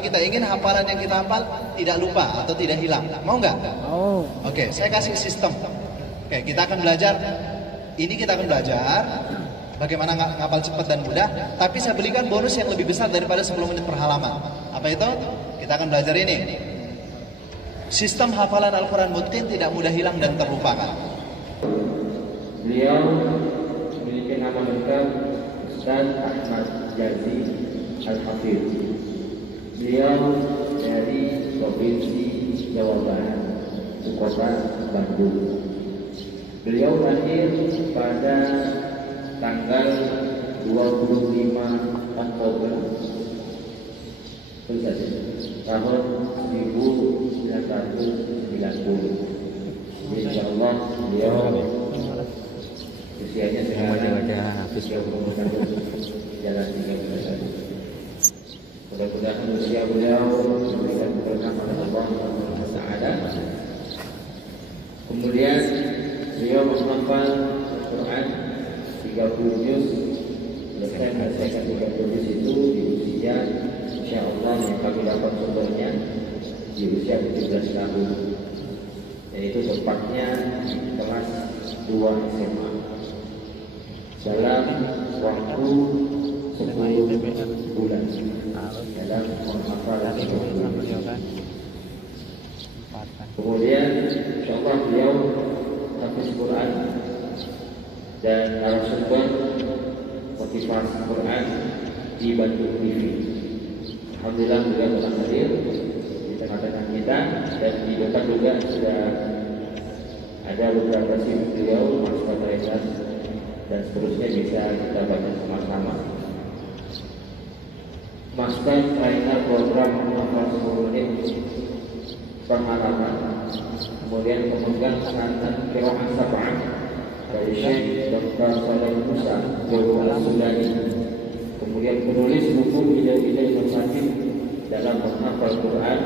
Tapi kita ingin hafalan yang kita hafal tidak lupa atau tidak hilang. Mau nggak? Mau. Oke, saya kasih sistem. Oke, kita akan belajar. Ini kita akan belajar bagaimana ngapal cepat dan mudah. Tapi saya berikan bonus yang lebih besar daripada 10 menit per halaman. Apa itu? Kita akan belajar ini. Sistem hafalan Al-Quran Mutqin tidak mudah hilang dan terlupakan. Beliau memiliki nama lengkap Ustaz Ahmad Jazi Al-Hafidh. Beliau dari Provinsi Jawa Barat, Ibu Kota Bandung. Beliau lahir pada tanggal 25 Oktober tahun 1990. Insyaallah beliau usianya sekarang jalan 13 tahun. Mudah-mudahan usia beliau memberikan keberkahan Allah Taala. Kemudian beliau menghafal Al-Quran 30 juz. Selesai menyelesaikan 30 juz itu di usia insyaallah yang kami dapat contohnya di usia 17 tahun. Dan itu tepatnya kelas 2 SMA. Dalam waktu 10 bulan dalam menghafal Al-Quran. Kemudian insyaallah beliau hafiz Quran dan narasumber motivasi Quran di Bandung TV. Alhamdulillah beliau telah hadir di tengah-tengah kita, dan di depan juga sudah ada beberapa sisi beliau, masukan Raihan dan seterusnya bisa kita baca sama-sama. Masukan Raihan program menghafal 10 menit pengalaman. Kemudian kemudian sanatan Qiraah Sab'ah dari Syekh Dr. Saleh Musa Guru Al-Sudani. Kemudian penulis buku Ide-Ide Musafir dalam menghafal Quran,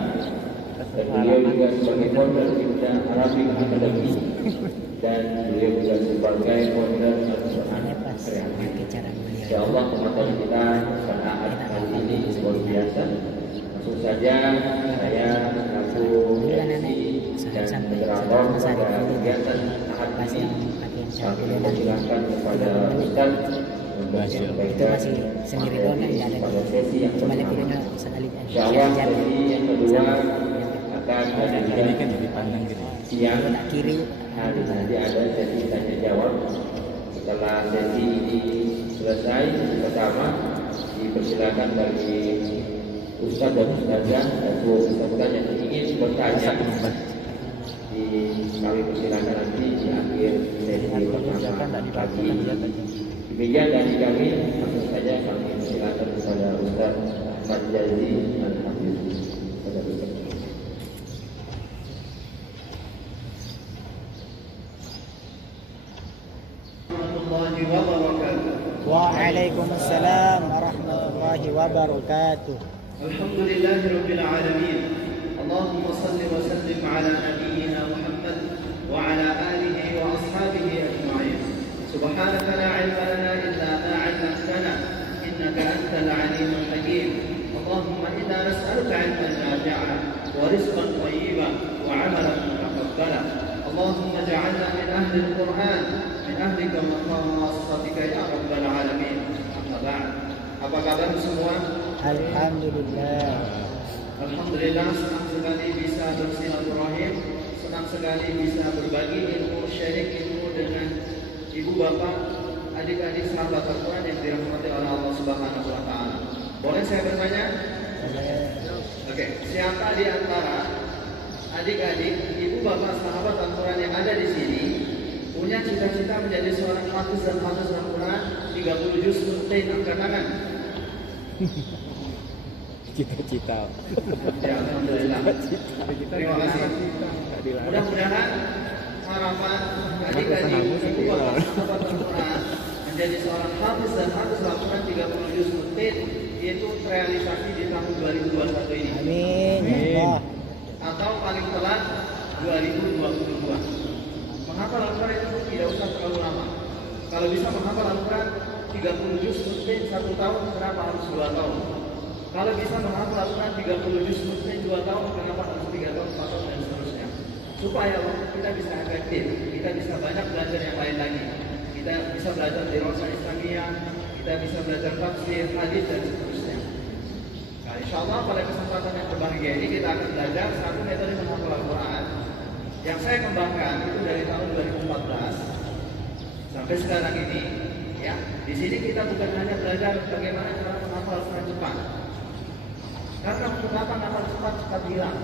dan beliau juga sebagai founder Ibda Arabic Academy, dan beliau juga sebagai founder Al-Quran Kreatif. Insyaallah teman-teman kita pada kali ini luar biasa. Langsung saja saya mengaku dan menerangkan pada kegiatan ahad ini. Kami mempersilahkan kepada Ustaz untuk menyampaikan sendiri doang kan, pada sesi yang pertama. Insyaallah sesi yang kedua akan ada siang hari nanti ada sesi tanya jawab. Setelah sesi ini selesai pertama, dipersilakan bagi Ustaz dan Ustazah dan Ustazah yang ingin bertanya, kami persilakan nanti di akhir sesi pertama pagi. Demikian dari kami, langsung saja kami persilakan kepada Ustaz Ahmad Jazi Al-Hafidh. Waalaikumsalam warahmatullahi wabarakatuh. Alhamdulillah Rabbil Alamin. Allahumma salli wa sallim ala nabiyyina Muhammad wa ala alihi wa ashabihi ajma'in. Subhanaka la ilma lana illa ma 'allamtana innaka antal alimul hakim. Allahumma inna nas'aluka 'ilman nafi'an wa rizqan thayyiban wa 'amalan mutaqabbalan. Allahumma ij'alna min ahli al-Qur'an min ahlika wa khassatika ya rabbal alamin. Amma ba'd. Apa kabar semua? Alhamdulillah. Alhamdulillah, senang sekali bisa bersilaturahim, senang sekali bisa berbagi ilmu, sharing ilmu dengan ibu bapak, adik-adik sahabat Al-Quran yang dirahmati oleh Allah Subhanahu wa Ta'ala. Boleh saya bertanya? Oke, siapa di antara adik-adik, ibu bapak sahabat Al-Quran yang ada di sini punya cita-cita menjadi seorang hafiz dan hafiz Al-Quran 30 juz mungkin, angkat tangan. Cita-cita. Ya, alhamdulillah. Terima kasih. Mudah-mudahan harapan adik-adik ibu bapak sahabat Al-Quran menjadi seorang hafiz dan hafiz Al-Quran 30 juz mungkin itu terrealisasi di tahun 2021 ini. Amin. Ya. Atau paling telat 2022. Menghafal Al-Quran itu tidak usah terlalu lama. Kalau bisa menghafal Al-Quran 30 juz mungkin 1 tahun, kenapa harus 2 tahun? Kalau bisa menghafal Al-Quran 30 juz, maksudnya 2 tahun, kenapa harus 3 tahun, 4 tahun, dan seterusnya. Supaya waktu kita bisa efektif, kita bisa banyak belajar yang lain lagi. Kita bisa belajar di Dirasah Islamiyah, kita bisa belajar tafsir, hadis, dan seterusnya. Nah, insya Allah pada kesempatan yang berbahagia ini kita akan belajar satu metode menghafal Al-Quran yang saya kembangkan itu dari tahun 2014 sampai sekarang ini. Ya, di sini kita bukan hanya belajar bagaimana cara menghafal Al-Quran cepat. Karena kenapa menghafal cepat hilang?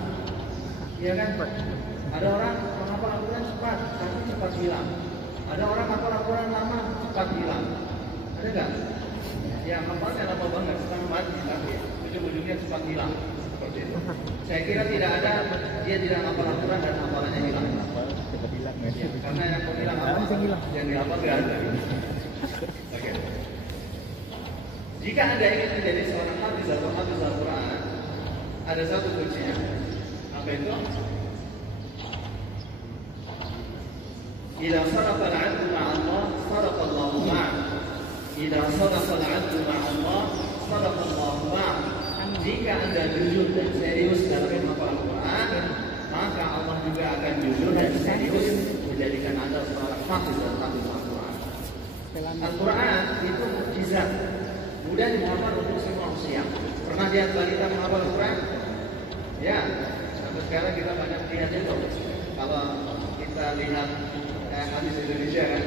Iya kan? Ada orang menghafal Al-Quran cepat, tapi cepat hilang. Ada orang menghafal Al-Quran lama, cepat hilang. Ada nggak? Ya, hafalnya lama banget, setengah mati, tapi ujung-ujungnya cepat hilang. Seperti itu. Saya kira tidak ada dia tidak menghafal Al-Quran dan hafalannya hilang. Ya, karena yang hilang apa? Yang dihafal nggak ada. Oke. Jika Anda ingin menjadi seorang hafiz atau hafiz Al-Quran, ada satu kuncinya. Apa itu? Idza sarafa al-'abdu ma'a Allah, sarafa Allahu ma'ah. Idza sarafa al-'abdu ma'a Allah, sarafa Allahu ma'ah. Jika Anda jujur dan serius dalam menghafal Al-Quran, maka Allah juga akan jujur dan serius menjadikan Anda seorang hafiz dan hafiz Al-Quran. Al-Quran itu mukjizat, mudah dihafal untuk semua usia. Pernah lihat balita menghafal Al-Quran? Ya, sampai sekarang kita banyak lihat itu. Kalau kita lihat hadis Indonesia kan,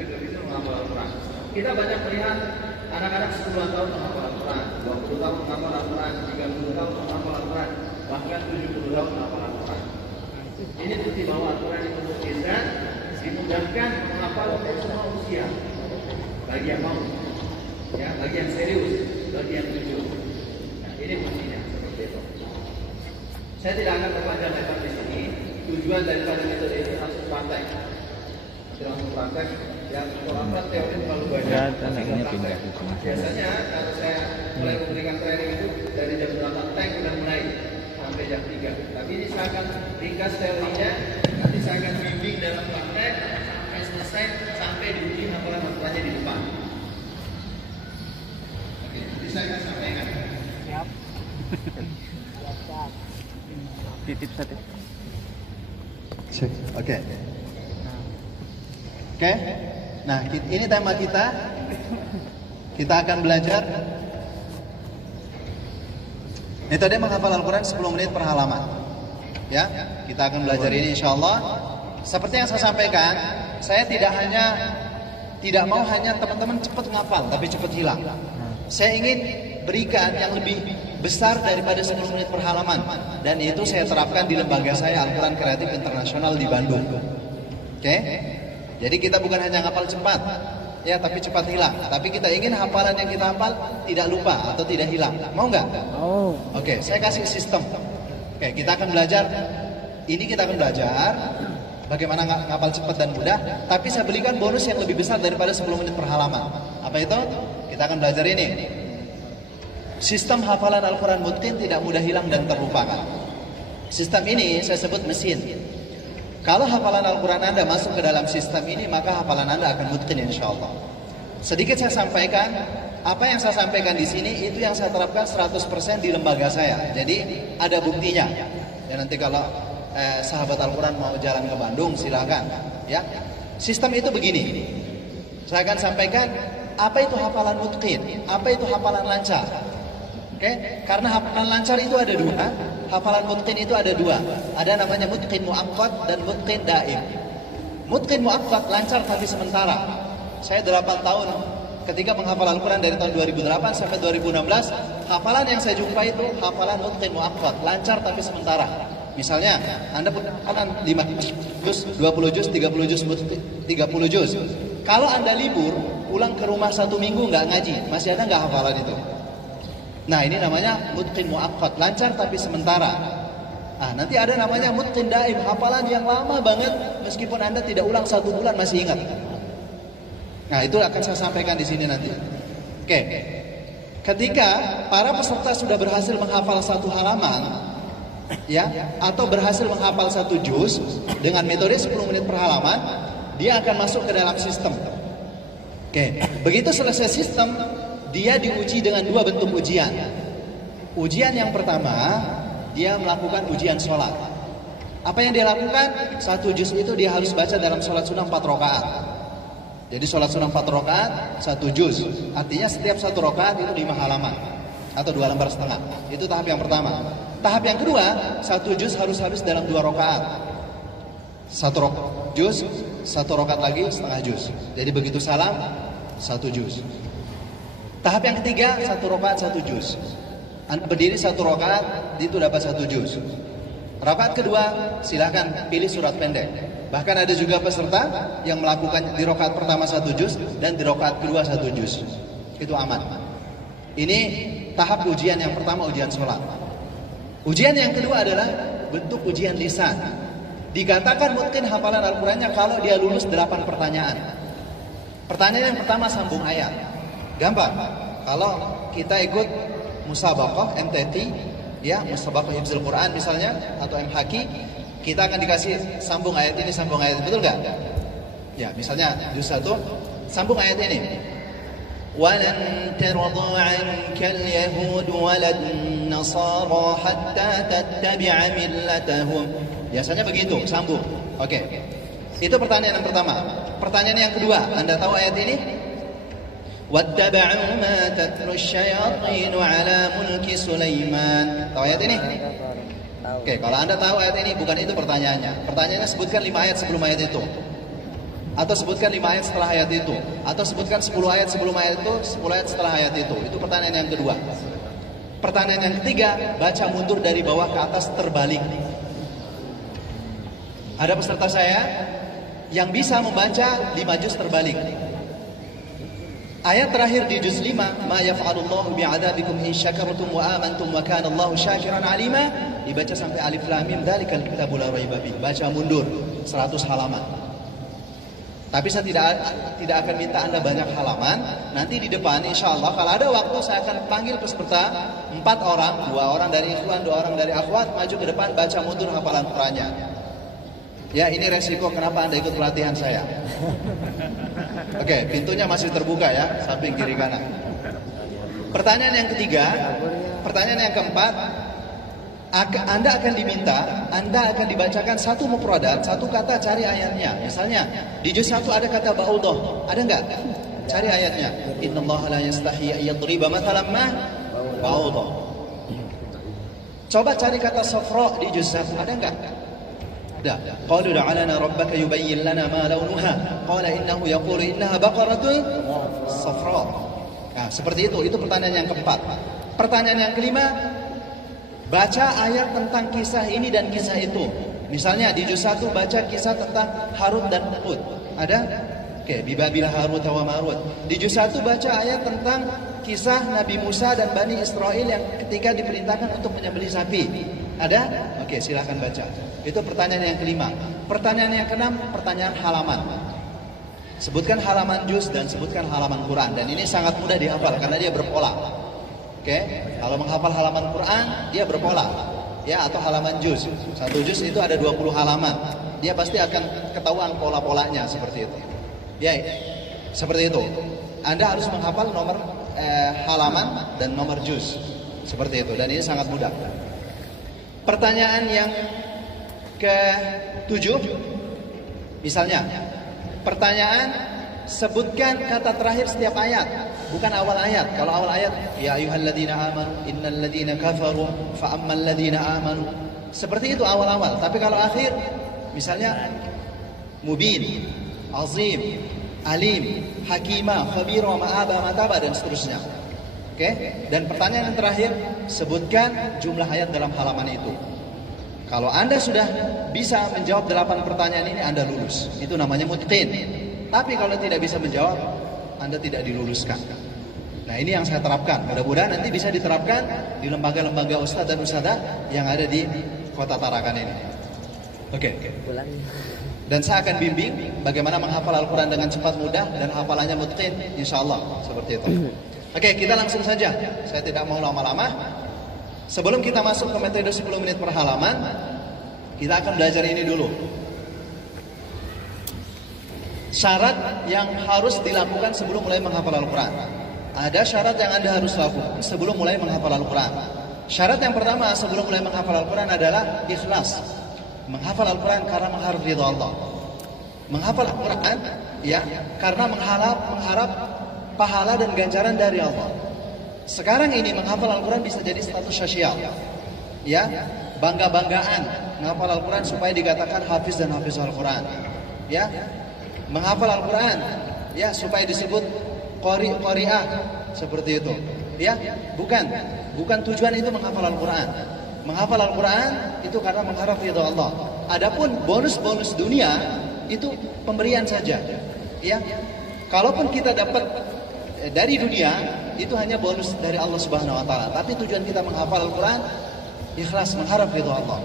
itu bisa menghafal Al-Quran. Kita banyak melihat anak-anak 10 tahun menghafal Al-Quran, 20 tahun menghafal Al-Quran, 30 tahun menghafal Al-Quran, bahkan 70 tahun menghafal Al-Quran. Ini bukti bahwa Al-Quran itu mukjizat, dimudahkan menghafal untuk semua usia. Bagi yang mau, ya, bagi yang serius, bagi yang jujur. Nah, ini kuncinya seperti itu. Saya tidak akan berpanjang lebar di sini. Tujuan daripada metode ini langsung praktek. Langsung praktek. Yang kalau teori terlalu banyak. Biasanya kalau saya mulai memberikan training itu dari jam 8 tank sudah mulai sampai jam 3. Tapi ini saya akan ringkas teorinya. Nanti saya akan bimbing dalam praktek sampai selesai, sampai diuji hafalan-hafalannya di depan. Oke, jadi saya akan sampaikan. Siap. Titip satu. Oke. Oke. Nah, ini tema kita. Kita akan belajar metode menghafal Al-Quran 10 menit per halaman. Ya, kita akan belajar ini insyaallah. Seperti yang saya sampaikan, saya tidak mau hanya teman-teman cepat ngafal tapi cepat hilang. Saya ingin berikan yang lebih besar daripada 10 menit per halaman, dan itu saya terapkan di lembaga saya Al-Quran Kreatif Internasional di Bandung. Oke? Jadi kita bukan hanya ngafal cepat, ya, tapi cepat hilang. Tapi kita ingin hafalan yang kita hafal tidak lupa atau tidak hilang. Mau nggak? Oh. Oke, saya kasih sistem. Oke, kita akan belajar. Ini kita akan belajar bagaimana ngapal cepat dan mudah. Tapi saya berikan bonus yang lebih besar daripada 10 menit per halaman. Apa itu? Kita akan belajar ini. Sistem hafalan Al-Quran mutqin tidak mudah hilang dan terlupakan. Sistem ini saya sebut mesin. Kalau hafalan Al-Quran Anda masuk ke dalam sistem ini, maka hafalan Anda akan mutqin insyaallah. Sedikit saya sampaikan, apa yang saya sampaikan di sini itu yang saya terapkan 100% di lembaga saya. Jadi ada buktinya. Dan nanti kalau sahabat Al-Quran mau jalan ke Bandung, silakan. Ya, sistem itu begini. Saya akan sampaikan apa itu hafalan mutqin, apa itu hafalan lancar. Oke, karena hafalan lancar itu ada dua, hafalan mutqin itu ada dua. Ada namanya mutqin muaqqat dan mutqin daim. Mutqin muaqqat lancar tapi sementara. Saya 8 tahun ketika menghafal Al-Quran dari tahun 2008 sampai 2016, hafalan yang saya jumpa itu hafalan mutqin muaqqat, lancar tapi sementara. Misalnya, Anda punya hafalan 5 juz, 20 juz, 30 juz, 30 juz. Kalau Anda libur, pulang ke rumah 1 minggu nggak ngaji, masih ada nggak hafalan itu? Nah, ini namanya mutqin muaqqat, lancar tapi sementara. Nah, nanti ada namanya mutqin daim, hafalan yang lama banget, meskipun Anda tidak ulang 1 bulan masih ingat. Nah, itu akan saya sampaikan di sini nanti. Oke. Ketika para peserta sudah berhasil menghafal 1 halaman, ya, atau berhasil menghafal 1 juz dengan metode 10 menit per halaman, dia akan masuk ke dalam sistem. Oke. Begitu selesai sistem, dia diuji dengan 2 bentuk ujian. Ujian yang pertama, dia melakukan ujian sholat. Apa yang dia lakukan? 1 juz itu dia harus baca dalam sholat sunnah 4 rakaat. Jadi sholat sunnah 4 rakaat, 1 juz. Artinya setiap 1 rakaat itu 5 halaman atau 2 lembar setengah. Itu tahap yang pertama. Tahap yang kedua, 1 juz harus habis dalam 2 rakaat. 1 juz, 1 rakaat lagi setengah juz. Jadi begitu salam, 1 juz. Tahap yang ketiga, 1 rakaat 1 juz. Anda berdiri 1 rakaat, itu dapat 1 juz. Rakaat kedua, silakan pilih surat pendek. Bahkan ada juga peserta yang melakukan di rakaat pertama 1 juz dan di rakaat kedua 1 juz. Itu aman. Ini tahap ujian yang pertama, ujian sholat. Ujian yang kedua adalah bentuk ujian lisan. Dikatakan mungkin hafalan Al-Qur'annya kalau dia lulus 8 pertanyaan. Pertanyaan yang pertama sambung ayat. Gampang. Kalau kita ikut musabaqah MTT, ya, musabaqah hifdzul Quran misalnya atau MHQ, kita akan dikasih sambung ayat ini, sambung ayat ini, betul enggak? Ya, misalnya juz 1 sambung ayat ini. Walan tarda 'ankal yahud walad nasara hatta tattabi'a millatahum. Biasanya begitu, sambung. Oke. Itu pertanyaan yang pertama. Pertanyaan yang kedua, Anda tahu ayat ini? Wattaba'u ma tatlu asyayatin 'ala mulki Sulaiman. Tahu ayat ini? Oke, kalau Anda tahu ayat ini, bukan itu pertanyaannya. Pertanyaannya sebutkan 5 ayat sebelum ayat itu. Atau sebutkan 5 ayat setelah ayat itu. Atau sebutkan 10 ayat sebelum ayat itu, 10 ayat setelah ayat itu. Itu pertanyaan yang kedua. Pertanyaan yang ketiga, baca mundur dari bawah ke atas terbalik. Ada peserta saya yang bisa membaca 5 juz terbalik. Ayat terakhir di juz 5, ma yaf'alullahu bi'adabikum in syakartum wa amantum wa kana Allahu syakiran alima, dibaca sampai alif lam mim dzalikal kitabul la raiba fihi. Baca mundur 100 halaman. Tapi saya tidak akan minta Anda banyak halaman. Nanti di depan insyaallah kalau ada waktu saya akan panggil peserta 4 orang, 2 orang dari ikhwan, 2 orang dari akhwat, maju ke depan baca mundur hafalan Qur'annya. Ya, ini resiko kenapa Anda ikut pelatihan saya. Oke, pintunya masih terbuka ya, samping kiri kanan. Pertanyaan yang ketiga, pertanyaan yang keempat, Anda akan diminta, Anda akan dibacakan satu mufradat, satu kata, cari ayatnya. Misalnya, di juz 1 ada kata ba'udah, ada enggak? Cari ayatnya. Innallaha la yastahi ayyadriba mathalan ma ba'udah. Coba cari kata safra di juz 1, ada enggak? Ada. Qalu la'alana rabbaka yubayyin lana ma launuha. Qala innahu yaqulu innaha baqaratun safra. Nah, seperti itu. Itu pertanyaan yang keempat. Pertanyaan yang kelima, baca ayat tentang kisah ini dan kisah itu. Misalnya di juz 1 baca kisah tentang Harut dan Hud. Ada? Oke, bibabil Harut wa Marut. Di juz 1 baca ayat tentang kisah Nabi Musa dan Bani Israel yang ketika diperintahkan untuk menyembelih sapi. Ada? Oke, silakan baca. Itu pertanyaan yang kelima. Pertanyaan yang keenam, pertanyaan halaman. Sebutkan halaman juz dan sebutkan halaman Quran. Dan ini sangat mudah dihafal karena dia berpola. Oke, kalau menghafal halaman Quran, dia berpola. Ya, atau halaman juz. 1 juz itu ada 20 halaman. Dia pasti akan ketahuan pola-polanya seperti itu. Ya, seperti itu. Anda harus menghafal nomor halaman dan nomor juz. Seperti itu. Dan ini sangat mudah. Pertanyaan yang ke-7, misalnya, pertanyaan sebutkan kata terakhir setiap ayat, bukan awal ayat. Kalau awal ayat, ya ayyuhalladzina amanu innal ladzina kafaru fa ammal ladzina amanu. Seperti itu awal-awal. Tapi kalau akhir, misalnya mubin, azim, alim, hakimah, khabira, ma'aba, mataba dan seterusnya. Oke? Dan pertanyaan yang terakhir, sebutkan jumlah ayat dalam halaman itu. Kalau Anda sudah bisa menjawab 8 pertanyaan ini, Anda lulus. Itu namanya mutqin. Tapi kalau tidak bisa menjawab, Anda tidak diluluskan. Nah, ini yang saya terapkan. Mudah-mudahan nanti bisa diterapkan di lembaga-lembaga ustadz dan ustadzah yang ada di Kota Tarakan ini. Oke. Dan saya akan bimbing bagaimana menghafal Al-Quran dengan cepat, mudah, dan hafalannya mutqin, insyaallah. Seperti itu. Oke, kita langsung saja. Saya tidak mau lama-lama. Sebelum kita masuk ke metode 10 menit per halaman, kita akan belajar ini dulu. Syarat yang harus dilakukan sebelum mulai menghafal Al-Quran. Ada syarat yang Anda harus lakukan sebelum mulai menghafal Al-Quran. Syarat yang pertama sebelum mulai menghafal Al-Quran adalah ikhlas. Menghafal Al-Quran karena mengharap ridha Allah. Menghafal Al-Quran ya karena mengharap pahala dan ganjaran dari Allah. Sekarang ini menghafal Al-Quran bisa jadi status sosial. Ya, bangga-banggaan menghafal Al-Quran supaya dikatakan hafiz dan hafiz Al-Quran. Ya, menghafal Al-Quran ya supaya disebut qari'ah seperti itu. Ya, bukan tujuan itu menghafal Al-Quran. Menghafal Al-Quran itu karena mengharap ridha Allah. Adapun bonus-bonus dunia itu pemberian saja. Ya, kalaupun kita dapat dari dunia itu hanya bonus dari Allah Subhanahu Wa Taala. Tapi tujuan kita menghafal Al-Quran ikhlas mengharap ridha Allah.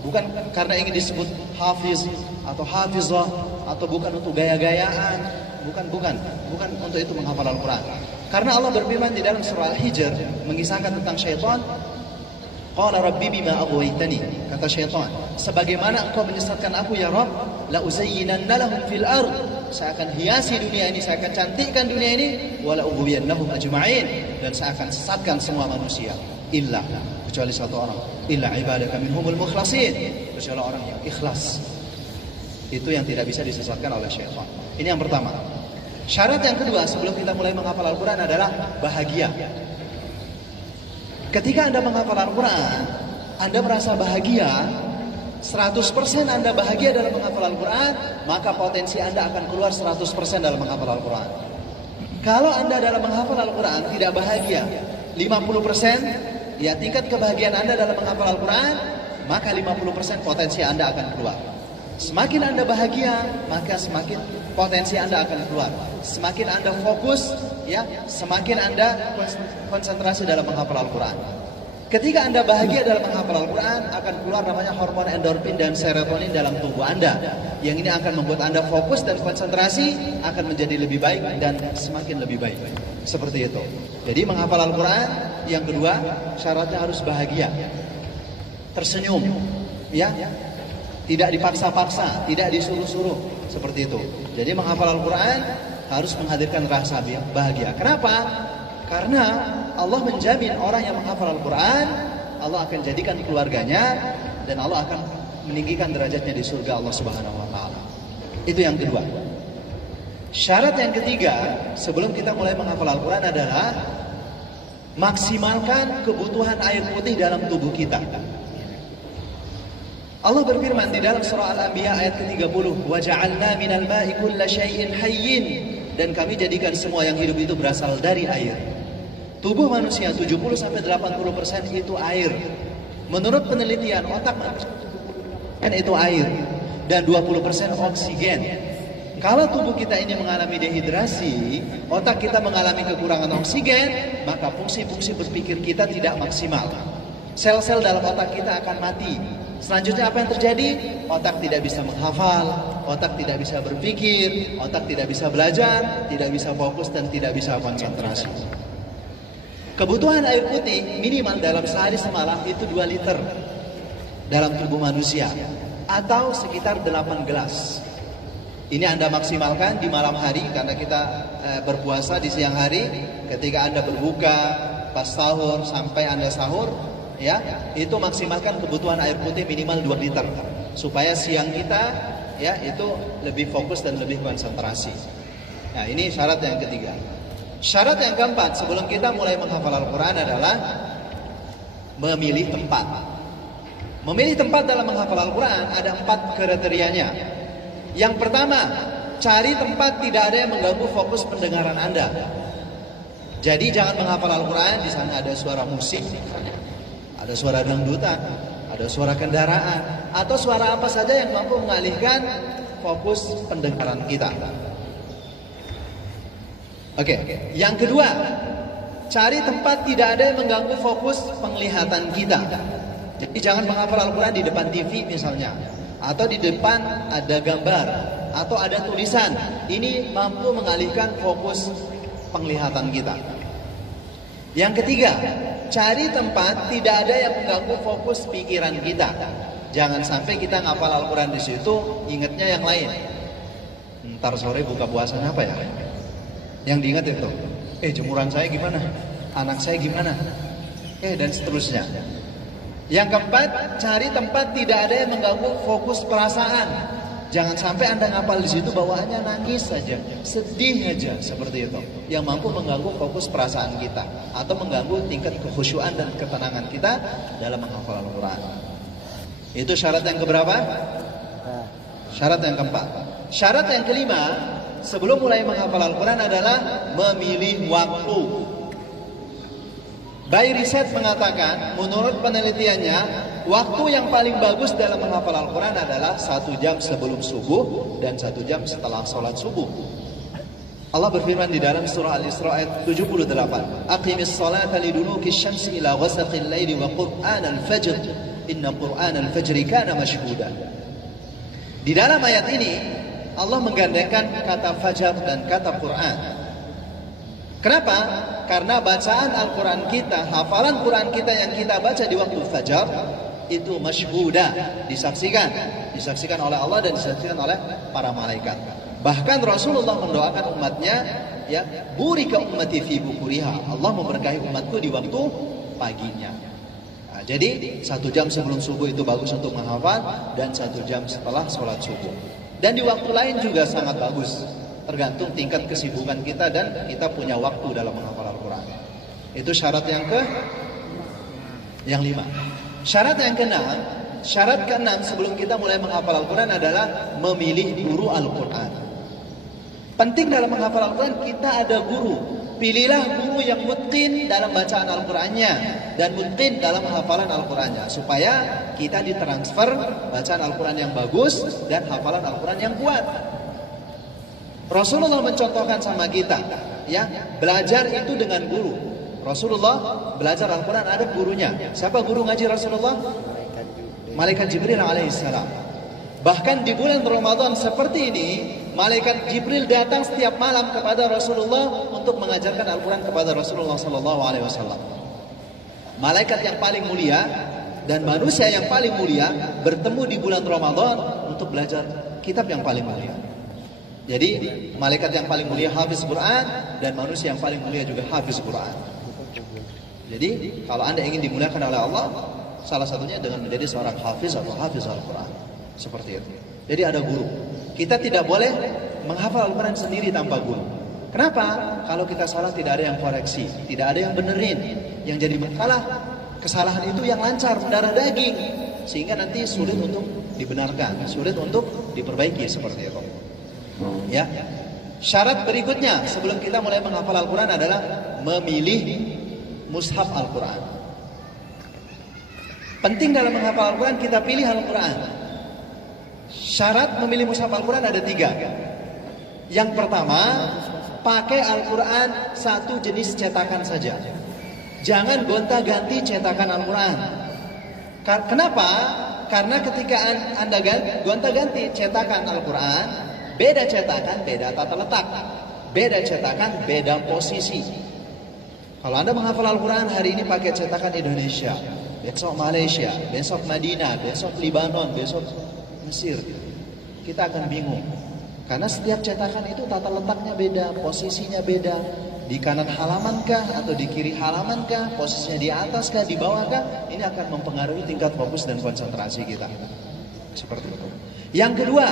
Bukan karena ingin disebut hafiz atau hafizah atau bukan untuk gaya-gayaan. Bukan untuk itu menghafal Al-Quran. Karena Allah berfirman di dalam surah Al-Hijr mengisahkan tentang syaitan. Qala rabbi bima aghwaytani, kata syaitan, sebagaimana engkau menyesatkan aku ya Rabb, la uzayyinanna lahum fil ard, saya akan hiasi dunia ini, saya akan cantikkan dunia ini, wa la ughwiyannahum ajma'in, dan saya akan sesatkan semua manusia, illa, kecuali satu orang, illa ibadaka minhumul mukhlasin, kecuali orang yang ikhlas. Itu yang tidak bisa disesatkan oleh syaitan. Ini yang pertama. Syarat yang kedua sebelum kita mulai menghafal Al-Quran adalah bahagia. Ketika Anda menghafal Al-Quran, Anda merasa bahagia, 100% Anda bahagia dalam menghafal Al-Quran, maka potensi Anda akan keluar 100% dalam menghafal Al-Quran. Kalau Anda dalam menghafal Al-Quran tidak bahagia, 50%, ya tingkat kebahagiaan Anda dalam menghafal Al-Quran, maka 50% potensi Anda akan keluar. Semakin Anda bahagia, maka semakin potensi Anda akan keluar. Semakin Anda fokus, ya, semakin Anda konsentrasi dalam menghafal Al-Quran. Ketika Anda bahagia dalam menghafal Al-Quran, akan keluar namanya hormon endorfin dan serotonin dalam tubuh Anda. Yang ini akan membuat Anda fokus dan konsentrasi akan menjadi lebih baik dan semakin lebih baik. Seperti itu. Jadi menghafal Al-Quran, yang kedua syaratnya harus bahagia. Tersenyum, ya. Tidak dipaksa-paksa, tidak disuruh-suruh, seperti itu. Jadi menghafal Al-Quran harus menghadirkan rasa bahagia. Kenapa? Karena Allah menjamin orang yang menghafal Al-Quran, Allah akan jadikan keluarganya dan Allah akan meninggikan derajatnya di surga Allah Subhanahu Wa Taala. Itu yang kedua. Syarat yang ketiga sebelum kita mulai menghafal Al-Quran adalah maksimalkan kebutuhan air putih dalam tubuh kita. Allah berfirman di dalam surah Al-Anbiya ayat ke-30, "Wa ja'alna minal ma'i kulla syai'in hayyin," dan kami jadikan semua yang hidup itu berasal dari air. Tubuh manusia 70-80% itu air. Menurut penelitian otak manusia itu air dan 20% oksigen. Kalau tubuh kita ini mengalami dehidrasi, otak kita mengalami kekurangan oksigen, maka fungsi-fungsi berpikir kita tidak maksimal. Sel-sel dalam otak kita akan mati. Selanjutnya apa yang terjadi? Otak tidak bisa menghafal, otak tidak bisa berpikir, otak tidak bisa belajar, tidak bisa fokus dan tidak bisa konsentrasi. Kebutuhan air putih minimal dalam sehari semalam itu 2 liter dalam tubuh manusia atau sekitar 8 gelas. Ini Anda maksimalkan di malam hari karena kita berpuasa di siang hari. Ketika Anda berbuka, pas sahur sampai Anda sahur, ya, itu maksimalkan kebutuhan air putih minimal 2 liter supaya siang kita ya itu lebih fokus dan lebih konsentrasi. Nah, ini syarat yang ketiga. Syarat yang keempat sebelum kita mulai menghafal Al-Quran adalah memilih tempat. Memilih tempat dalam menghafal Al-Quran ada 4 kriterianya. Yang pertama, cari tempat tidak ada yang mengganggu fokus pendengaran Anda. Jadi jangan menghafal Al-Quran di sana ada suara musik, ada suara dangdutan, ada suara kendaraan, atau suara apa saja yang mampu mengalihkan fokus pendengaran kita. Oke. Yang kedua, cari tempat tidak ada yang mengganggu fokus penglihatan kita. Jadi jangan menghafal Al-Quran di depan TV misalnya, atau di depan ada gambar, atau ada tulisan. Ini mampu mengalihkan fokus penglihatan kita. Yang ketiga, cari tempat tidak ada yang mengganggu fokus pikiran kita. Jangan sampai kita ngapal Al-Quran di situ, ingatnya yang lain. Ntar sore buka puasanya apa ya? Yang diingat itu, jemuran saya gimana? Anak saya gimana? dan seterusnya. Yang keempat, cari tempat tidak ada yang mengganggu fokus perasaan. Jangan sampai Anda ngapal di situ bawaannya nangis saja, sedih aja seperti itu, yang mampu mengganggu fokus perasaan kita atau mengganggu tingkat kekhusyuan dan ketenangan kita dalam menghafal Al-Quran. Itu syarat yang keberapa? Syarat yang keempat. Syarat yang kelima, sebelum mulai menghafal Al-Quran adalah memilih waktu. By Riset mengatakan, menurut penelitiannya, waktu yang paling bagus dalam menghafal Al-Quran adalah 1 jam sebelum subuh dan 1 jam setelah sholat subuh. Allah berfirman di dalam surah Al-Isra ayat 78, Aqimis salata liduluki syamsi ila ghasaqil laili wa qur'an al-fajr, inna qur'an al-fajri kana mashhuda. Di dalam ayat ini, Allah menggandengkan kata fajar dan kata Quran. Kenapa? Karena bacaan Al-Quran kita, hafalan Quran kita yang kita baca di waktu fajar itu masyhuda, disaksikan oleh Allah dan disaksikan oleh para malaikat. Bahkan Rasulullah mendoakan umatnya, ya, burika ummati fi bukuriha, Allah memberkahi umatku di waktu paginya. Nah, jadi 1 jam sebelum subuh itu bagus untuk menghafal dan 1 jam setelah sholat subuh. Dan di waktu lain juga sangat bagus. Tergantung tingkat kesibukan kita dan kita punya waktu dalam menghafal Al-Quran. Itu syarat yang 5. Syarat yang keenam sebelum kita mulai menghafal Al-Quran adalah memilih guru Al-Quran. Penting dalam menghafal Al-Quran kita ada guru. Pilihlah guru yang mutqin dalam bacaan Al-Qurannya dan mutqin dalam hafalan Al-Qurannya, supaya kita ditransfer bacaan Al-Quran yang bagus dan hafalan Al-Quran yang kuat. Rasulullah mencontohkan sama kita, ya, belajar itu dengan guru. Rasulullah belajar Al-Quran ada gurunya. Siapa guru ngaji Rasulullah? Malaikat Jibril alaihissalam. Bahkan di bulan Ramadan seperti ini, Malaikat Jibril datang setiap malam kepada Rasulullah untuk mengajarkan Al-Quran kepada Rasulullah SAW. Malaikat yang paling mulia dan manusia yang paling mulia bertemu di bulan Ramadan untuk belajar kitab yang paling mulia. Jadi malaikat yang paling mulia hafiz Quran dan manusia yang paling mulia juga hafiz Quran. Jadi kalau Anda ingin dimuliakan oleh Allah, salah satunya dengan menjadi seorang hafiz atau hafiz Al-Quran. Seperti itu. Jadi ada guru. Kita tidak boleh menghafal Al-Quran sendiri tanpa guru. Kenapa? Kalau kita salah tidak ada yang koreksi, tidak ada yang benerin. Yang jadi masalah, kesalahan itu yang lancar, mendarah daging, sehingga nanti sulit untuk dibenarkan, sulit untuk diperbaiki seperti itu. Ya. Syarat berikutnya sebelum kita mulai menghafal Al-Quran adalah memilih mushaf Al-Quran. Penting dalam menghafal Al-Quran kita pilih Al-Quran. Syarat memilih mushaf Al-Quran ada 3. Yang pertama, pakai Al-Quran satu jenis cetakan saja. Jangan gonta-ganti cetakan Al-Quran. Kenapa? Karena ketika Anda gonta-ganti cetakan Al-Quran, beda cetakan, beda tata letak. Beda cetakan, beda posisi. Kalau Anda menghafal Al-Quran hari ini pakai cetakan Indonesia, besok Malaysia, besok Madinah, besok Libanon, besok Mesir, kita akan bingung. Karena setiap cetakan itu tata letaknya beda, posisinya beda. Di kanan halamankah atau di kiri halamankah, posisinya di atas kah, di bawah kah, ini akan mempengaruhi tingkat fokus dan konsentrasi kita. Seperti itu. Yang kedua,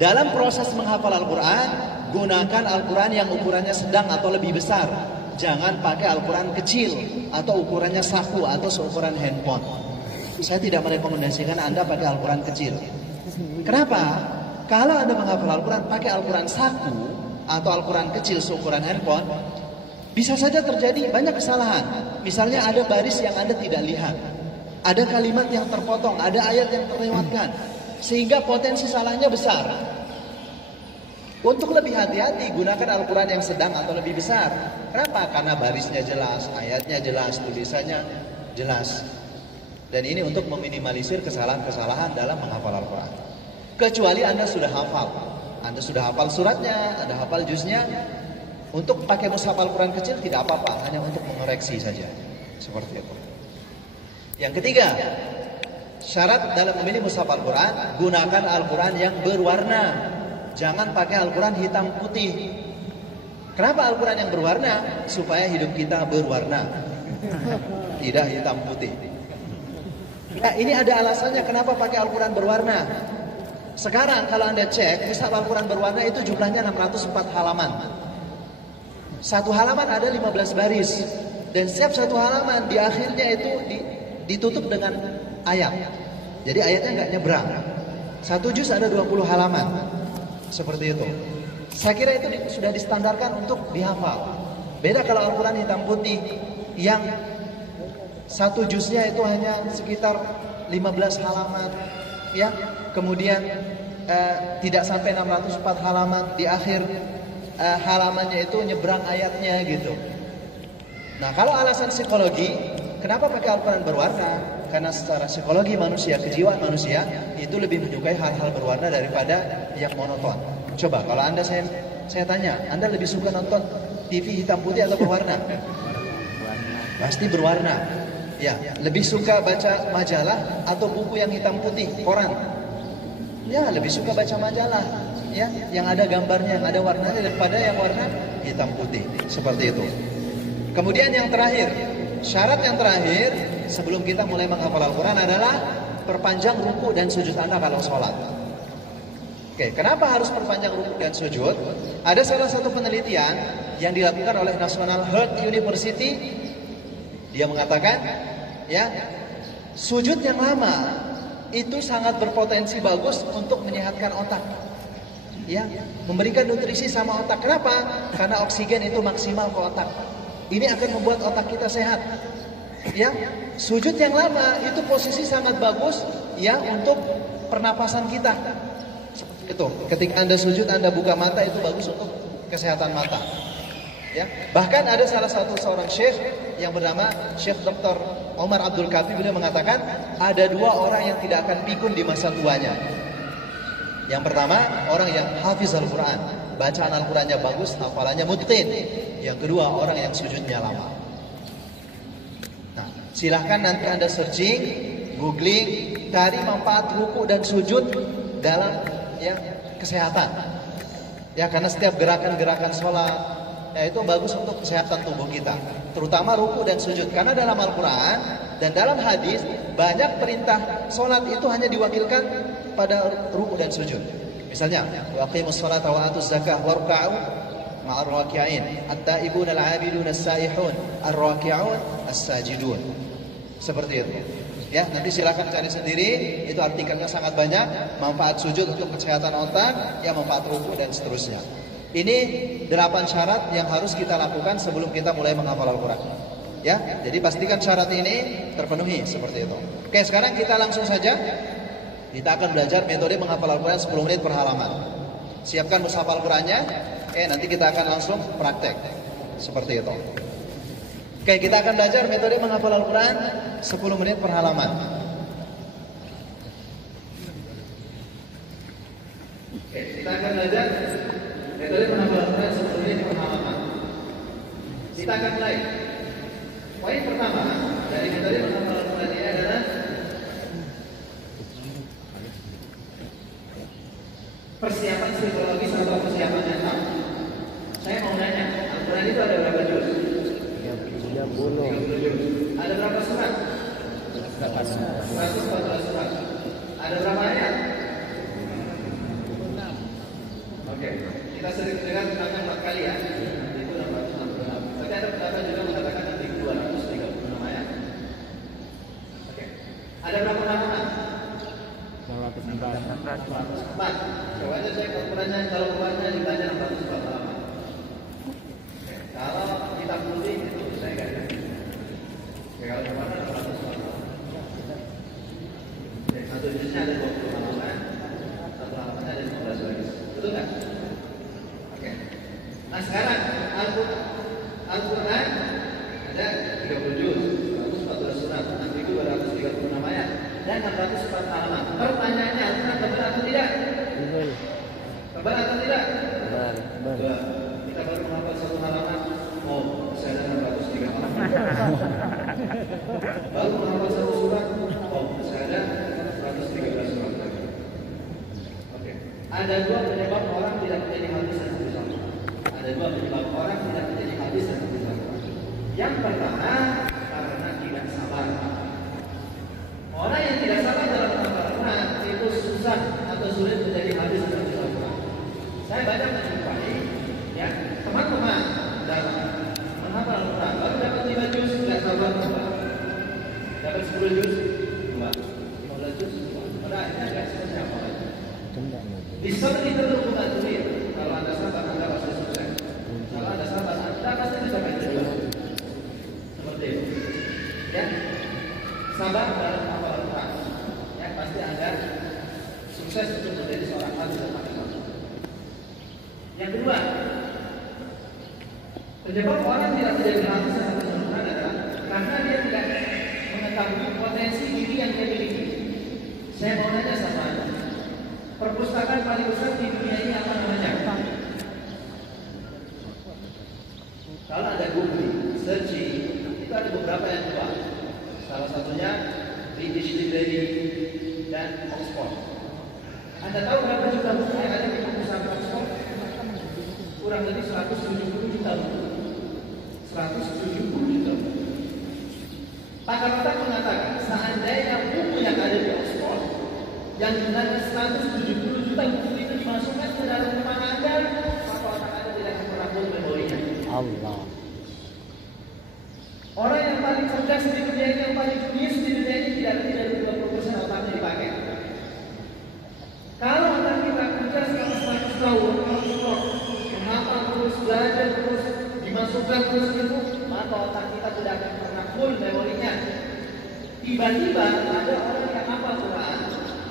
dalam proses menghafal Al-Quran, gunakan Al-Quran yang ukurannya sedang atau lebih besar. Jangan pakai Al-Quran kecil atau ukurannya saku atau seukuran handphone. Saya tidak merekomendasikan Anda pakai Al-Quran kecil. Kenapa? Kalau Anda menghafal Al-Quran pakai Al-Quran saku atau Al-Quran kecil seukuran handphone, bisa saja terjadi banyak kesalahan. Misalnya ada baris yang Anda tidak lihat, ada kalimat yang terpotong, ada ayat yang terlewatkan, sehingga potensi salahnya besar. Untuk lebih hati-hati, gunakan Al-Quran yang sedang atau lebih besar. Kenapa? Karena barisnya jelas, ayatnya jelas, tulisannya jelas. Dan ini untuk meminimalisir kesalahan-kesalahan dalam menghafal Al-Quran. Kecuali Anda sudah hafal. Anda sudah hafal suratnya, Anda hafal juznya. Untuk pakai mushaf Al-Quran kecil tidak apa-apa, hanya untuk mengoreksi saja. Seperti itu. Yang ketiga, syarat dalam memilih mushaf Al-Quran, gunakan Al-Quran yang berwarna. Jangan pakai Al-Quran hitam putih. Kenapa Al-Quran yang berwarna? Supaya hidup kita berwarna. tidak hitam putih. Nah, ini ada alasannya kenapa pakai Al-Quran berwarna. Sekarang kalau Anda cek, misal Al-Quran berwarna itu jumlahnya 604 halaman. Satu halaman ada 15 baris. Dan setiap satu halaman di akhirnya itu ditutup dengan ayat. Jadi ayatnya nggak nyebrang. Satu juz ada 20 halaman. Seperti itu. Saya kira itu sudah distandarkan untuk dihafal. Beda kalau Al-Quran hitam putih yang satu juznya itu hanya sekitar 15 halaman, ya. Kemudian tidak sampai 604 halaman, di akhir halamannya itu nyebrang ayatnya gitu. Nah, kalau alasan psikologi, kenapa pakai Al-Quran berwarna? Karena secara psikologi manusia, kejiwaan manusia itu lebih menyukai hal-hal berwarna daripada yang monoton. Coba kalau Anda saya tanya, Anda lebih suka nonton TV hitam putih atau berwarna? Pasti berwarna. Ya, lebih suka baca majalah atau buku yang hitam putih, koran? Ya, lebih suka baca majalah, ya, yang ada gambarnya, yang ada warnanya daripada yang warna hitam putih. Seperti itu. Kemudian yang terakhir, syarat yang terakhir sebelum kita mulai menghafal Al-Quran adalah perpanjang ruku dan sujud Anda kalau sholat. Oke, kenapa harus perpanjang ruku dan sujud? Ada salah satu penelitian yang dilakukan oleh National Health University. Dia mengatakan, ya, sujud yang lama itu sangat berpotensi bagus untuk menyehatkan otak. Ya, memberikan nutrisi sama otak. Kenapa? Karena oksigen itu maksimal ke otak. Ini akan membuat otak kita sehat. Ya, sujud yang lama itu posisi sangat bagus ya untuk pernapasan kita. Itu, ketika Anda sujud, Anda buka mata, itu bagus untuk kesehatan mata. Ya, bahkan ada salah satu seorang syekh yang bernama Syekh Dr. Omar Abdul Kafi, beliau mengatakan ada dua orang yang tidak akan pikun di masa tuanya. Yang pertama, orang yang hafiz Al-Quran, bacaan Al-Qurannya bagus, hafalannya mutqin. Yang kedua, orang yang sujudnya lama. Nah, silahkan nanti Anda searching, googling, cari manfaat ruku dan sujud dalam ya kesehatan. Ya, karena setiap gerakan-gerakan sholat ya itu bagus untuk kesehatan tubuh kita, terutama ruku dan sujud. Karena dalam Al-Quran dan dalam hadis banyak perintah sholat itu hanya diwakilkan pada ruku dan sujud. Misalnya, waqimus sholata wa atuz zakah warka'u ma'ar raki'in, at-taibun al-'abidun as-saihun ar-raki'un as-sajidun. Seperti itu. Ya, nanti silakan cari sendiri, itu artikelnya sangat banyak, manfaat sujud untuk kesehatan otak, ya manfaat ruku dan seterusnya. Ini 8 syarat yang harus kita lakukan sebelum kita mulai menghafal Al-Quran. Ya, jadi pastikan syarat ini terpenuhi seperti itu. Oke, sekarang kita langsung saja. Kita akan belajar metode menghafal Al-Quran 10 menit per halaman. Siapkan mushaf Al-Qurannya. Oke, nanti kita akan langsung praktek. Seperti itu. Oke, kita akan belajar metode menghafal Al-Quran 10 menit per halaman. Oke, kita akan belajar metode menghafal Al-Quran 10 menit per halaman. Kita akan mulai. Poin pertama dari metode menghafal Al-Quran ini adalah persiapan psikologis atau persiapan mental. Saya mau nanya, Al-Quran itu ada berapa juz? 30. Ada berapa surat? 114 surat. Ada berapa ayat? 6. Oke, kita sering dengar tentang 4 kali ya. Itu 666. Tapi ada pendapat juga mengatakan nanti 236 ayat. Oke. Ada berapa halaman? 4. Coba aja cek Al-Qurannya, kalau Al-Qurannya dibaca 604 halaman. Oke. Kalau kita putih itu saya nggak ada. Oke, kalau Al-Quran 604 halaman. Oke, satu juznya ada 20 halaman, satu halamannya ada 15 baris. Betul nggak? Oke. Nah sekarang Al-Quran ada 30 juz, 114 surat, 6.236 ayat. Dan 604 halaman. Pertanyaannya, Al-Quran benar atau tidak? Benar atau tidak? Benar. Kita baru menghafal 1 halaman. Oh, saya ada 603 halaman. Baru menghafal 1 surat. Oh, saya ada 113 surat lagi. Oke. Ada 2 penyebab orang tidak menjadi hadis dan hadis Al-Quran. Ada 2 penyebab orang tidak menjadi hadis dan hadis Al-Quran. Yang pertama, karena tidak dapat 10 juz? 2. 15 juz? 2. Pada akhirnya nggak seperti apa lagi. Di sana kita berbuat dunia. Kalau Anda sabar, Anda pasti sukses. Kalau Anda sabar, Anda pasti bisa menjadi seperti itu. Ya, sabar dalam amal Quran. Ya, pasti Anda sukses untuk menjadi seorang hafiz Al-Quran. Yang kedua, penyebab orang tidak menjadi hafiz Al-Quran adalah karena dia tidak mengetahui potensi diri yang dia miliki. Saya mau nanya sama Anda, perpustakaan paling besar di dunia ini apa namanya? Kalau ada Google, searching, itu ada beberapa yang keluar. Salah satunya British Library dan Oxford. Anda tahu berapa juta buku yang ada di perpustakaan Oxford? Kurang lebih 170 juta buku. 170 juta buku. Pakar-pakar mengatakan seandainya buku yang ada di Oxford yang jumlahnya 170 juta buku itu dimasukkan ke dalam kepala Anda, maka otak Anda tidak akan pernah full memorinya. Allah. Orang yang paling cerdas di dunia ini, yang paling jenius di dunia ini tidak lebih dari 20% otaknya dipakai. Kalau otak kita kerja selama 100 tahun, menghafal terus, belajar terus, dimasukkan terus itu, maka otak kita tidak akan pernah full memorinya. Tiba-tiba ada orang yang hafal Quran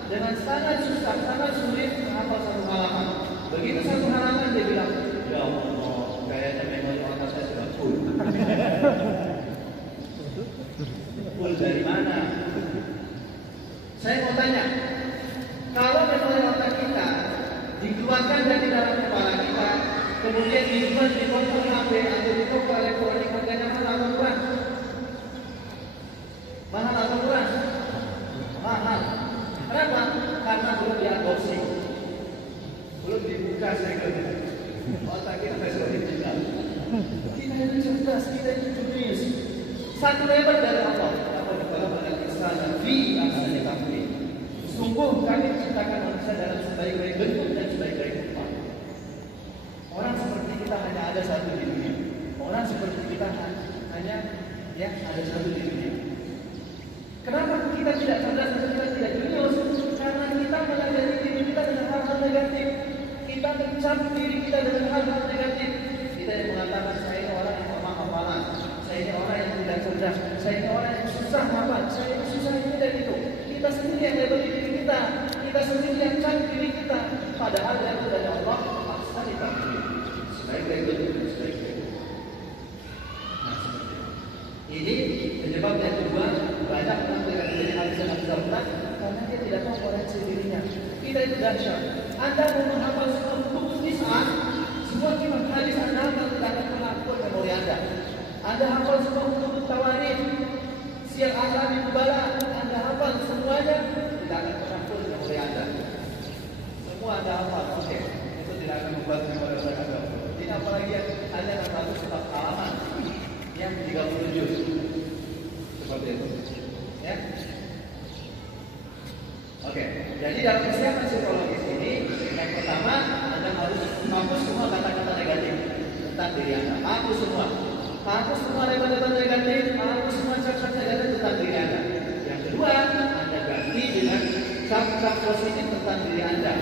dengan sangat susah, sangat sulit menghafal satu halaman. Begitu satu halaman dia bilang, ya Allah, kayaknya memori otak saya sudah full. Full dari mana? Saya mau tanya, kalau memori otak kita dikeluarkan dari dalam kepala kita, kemudian dijual di toko HP atau di toko elektronik, harganya mahal atau murah? Mahal atau murah? Mahal. Kenapa? Karena belum diadopsi, belum dibuka segel. Otak kita masih original. Kita ini cerdas, kita ini jenius. Satu lebar dari Allah. Apa dikatakan insana fi ahsani taqwim. Sungguh kami ciptakan manusia dalam sebaik-baik bentuk dan sebaik-baik rupa. Orang seperti kita hanya ada satu di dunia. Orang seperti kita hanya ada satu di dunia. Kenapa kita tidak cerdas dan kita tidak jenius? Karena kita mengajari diri kita dengan hal-hal negatif. Kita mencap diri kita dengan hal-hal negatif. Kita yang mengatakan saya ini orang yang lemah hafalan, saya ini orang yang tidak cerdas, saya ini orang yang susah hafal, saya ini susah ini dan itu. Kita sendiri yang label diri kita, kita sendiri yang cap diri kita. Padahal itu dari Allah paksa dipakai. Sebaik-baik itu, sebaik-baik. Nah, seperti ini penyebab yang kedua, banyak orang tidak menjadi hafiz Al-Quran karena dia tidak tahu koreksi dirinya. Kita itu dahsyat. Anda mau menghafal semua buku Islam, semua kitab hadis Anda hafal tidak akan pernah full memori Anda. Anda hafal semua buku tawarikh, Syiar A'lam Kubala, Anda hafal semuanya, tidak akan pernah full memori Anda. Semua Anda hafal, oke, itu tidak akan membuat memori Anda. Ini apalagi yang hanya 600 halaman, yang 30 juz, seperti itu, ya. Oke, jadi dalam persiapan psikologis ini, yang pertama Anda harus hapus semua kata-kata negatif tentang diri Anda. Hapus semua kata-kata negatif, hapus semua cap-cap negatif tentang diri Anda. Yang kedua, Anda ganti dengan cap-cap positif tentang diri Anda.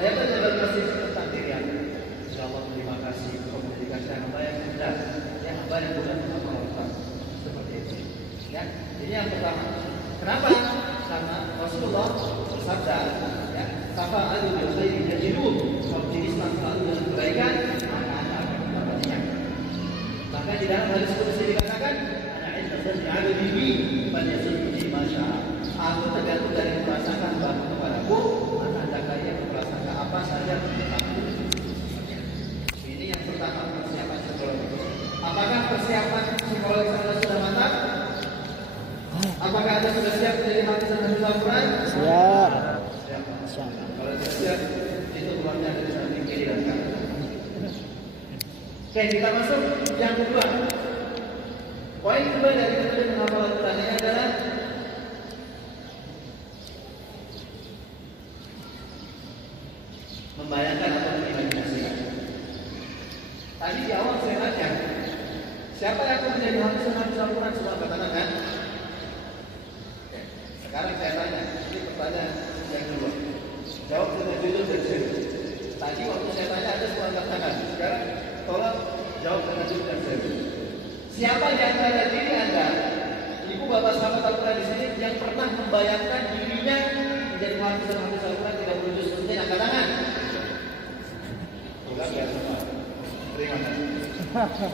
Saya belajar positif tentang diri Anda. Ya Allah, terima kasih komunikasi yang hamba yang cerdas, yang hamba yang bukan Allah. Seperti itu. Ya, ini yang pertama. Kenapa? Karena Rasulullah bersabda, ya, tafa'alu bil khairi tajidun. Kalau di Islam selalu dengan kebaikan, maka Anda akan mendapatnya. Maka di dalam hadis qudsi dikatakan, ana 'inda dhanni 'abdi bi, falyasudni ma syaa. Aku tergantung dari perasaan hamba kepadaku, maka hendaklah ia berprasangka apa saja tentangku. Ini yang pertama, persiapan psikologis. Apakah persiapan psikologis Anda sudah matang? Apakah Anda sudah siap menjadi hafiz Al-Quran? Siap. Siap. Kalau sudah siap, itu keluarnya dari samping kiri dan kanan. Oke, kita masuk yang kedua. Poin kedua dari metode menghafal Al-Quran ini adalah membayangkan atau mengimajinasikan. Tadi di awal saya tanya, siapa yang akan menjadi hafiz Al-Quran? Semua katakan kan? tangan. Sekarang tolong jawab dengan jujur dan serius. Siapa di antara diri Anda, ibu bapak sahabat Al-Quran di sini yang pernah membayangkan dirinya menjadi hafiz dan hafiz Al-Quran 30 juz? Mungkin angkat tangan. Ulang ya semua. Terima kasih.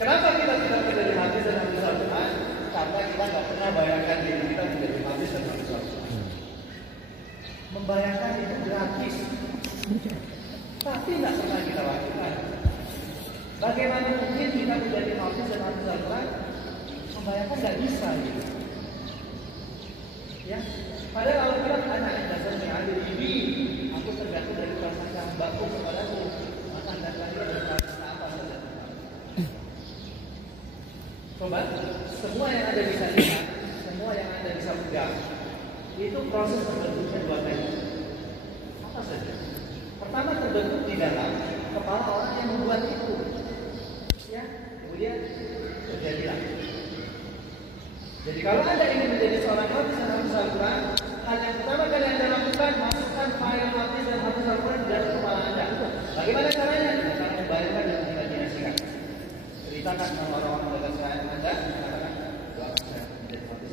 Kenapa kita tidak menjadi hafiz dan hafiz Al-Quran? Karena kita nggak pernah bayangkan diri kita menjadi hafiz dan hafiz Al-Quran. Membayangkan itu gratis, tapi tidak pernah kita lakukan. Bagaimana mungkin kita menjadi hafiz dan hafiz Al-Quran? Membayangkan nggak bisa gitu. Ya, padahal Al-Quran anak yang dasar mengambil ini, aku tergantung dari perasaan hambaku kepadaku, maka hendaklah dia berkata apa saja. Coba, semua yang ada bisa lihat, semua yang ada bisa pegang, itu proses terbentuknya dua kali. Apa saja? Pertama terbentuk di dalam kepala orang yang membuat itu, ya, kemudian terjadilah. Jadi kalau Anda ingin menjadi seorang hafiz dan hafiz Al-Quran, hal yang pertama kali Anda lakukan, masukkan file hafiz dan hafiz Al-Quran di dalam kepala Anda. Bagaimana caranya? Anda membayangkan dan mengimajinasikan. Ceritakan sama orang-orang dekat saya Anda, katakan doakan saya menjadi hafiz.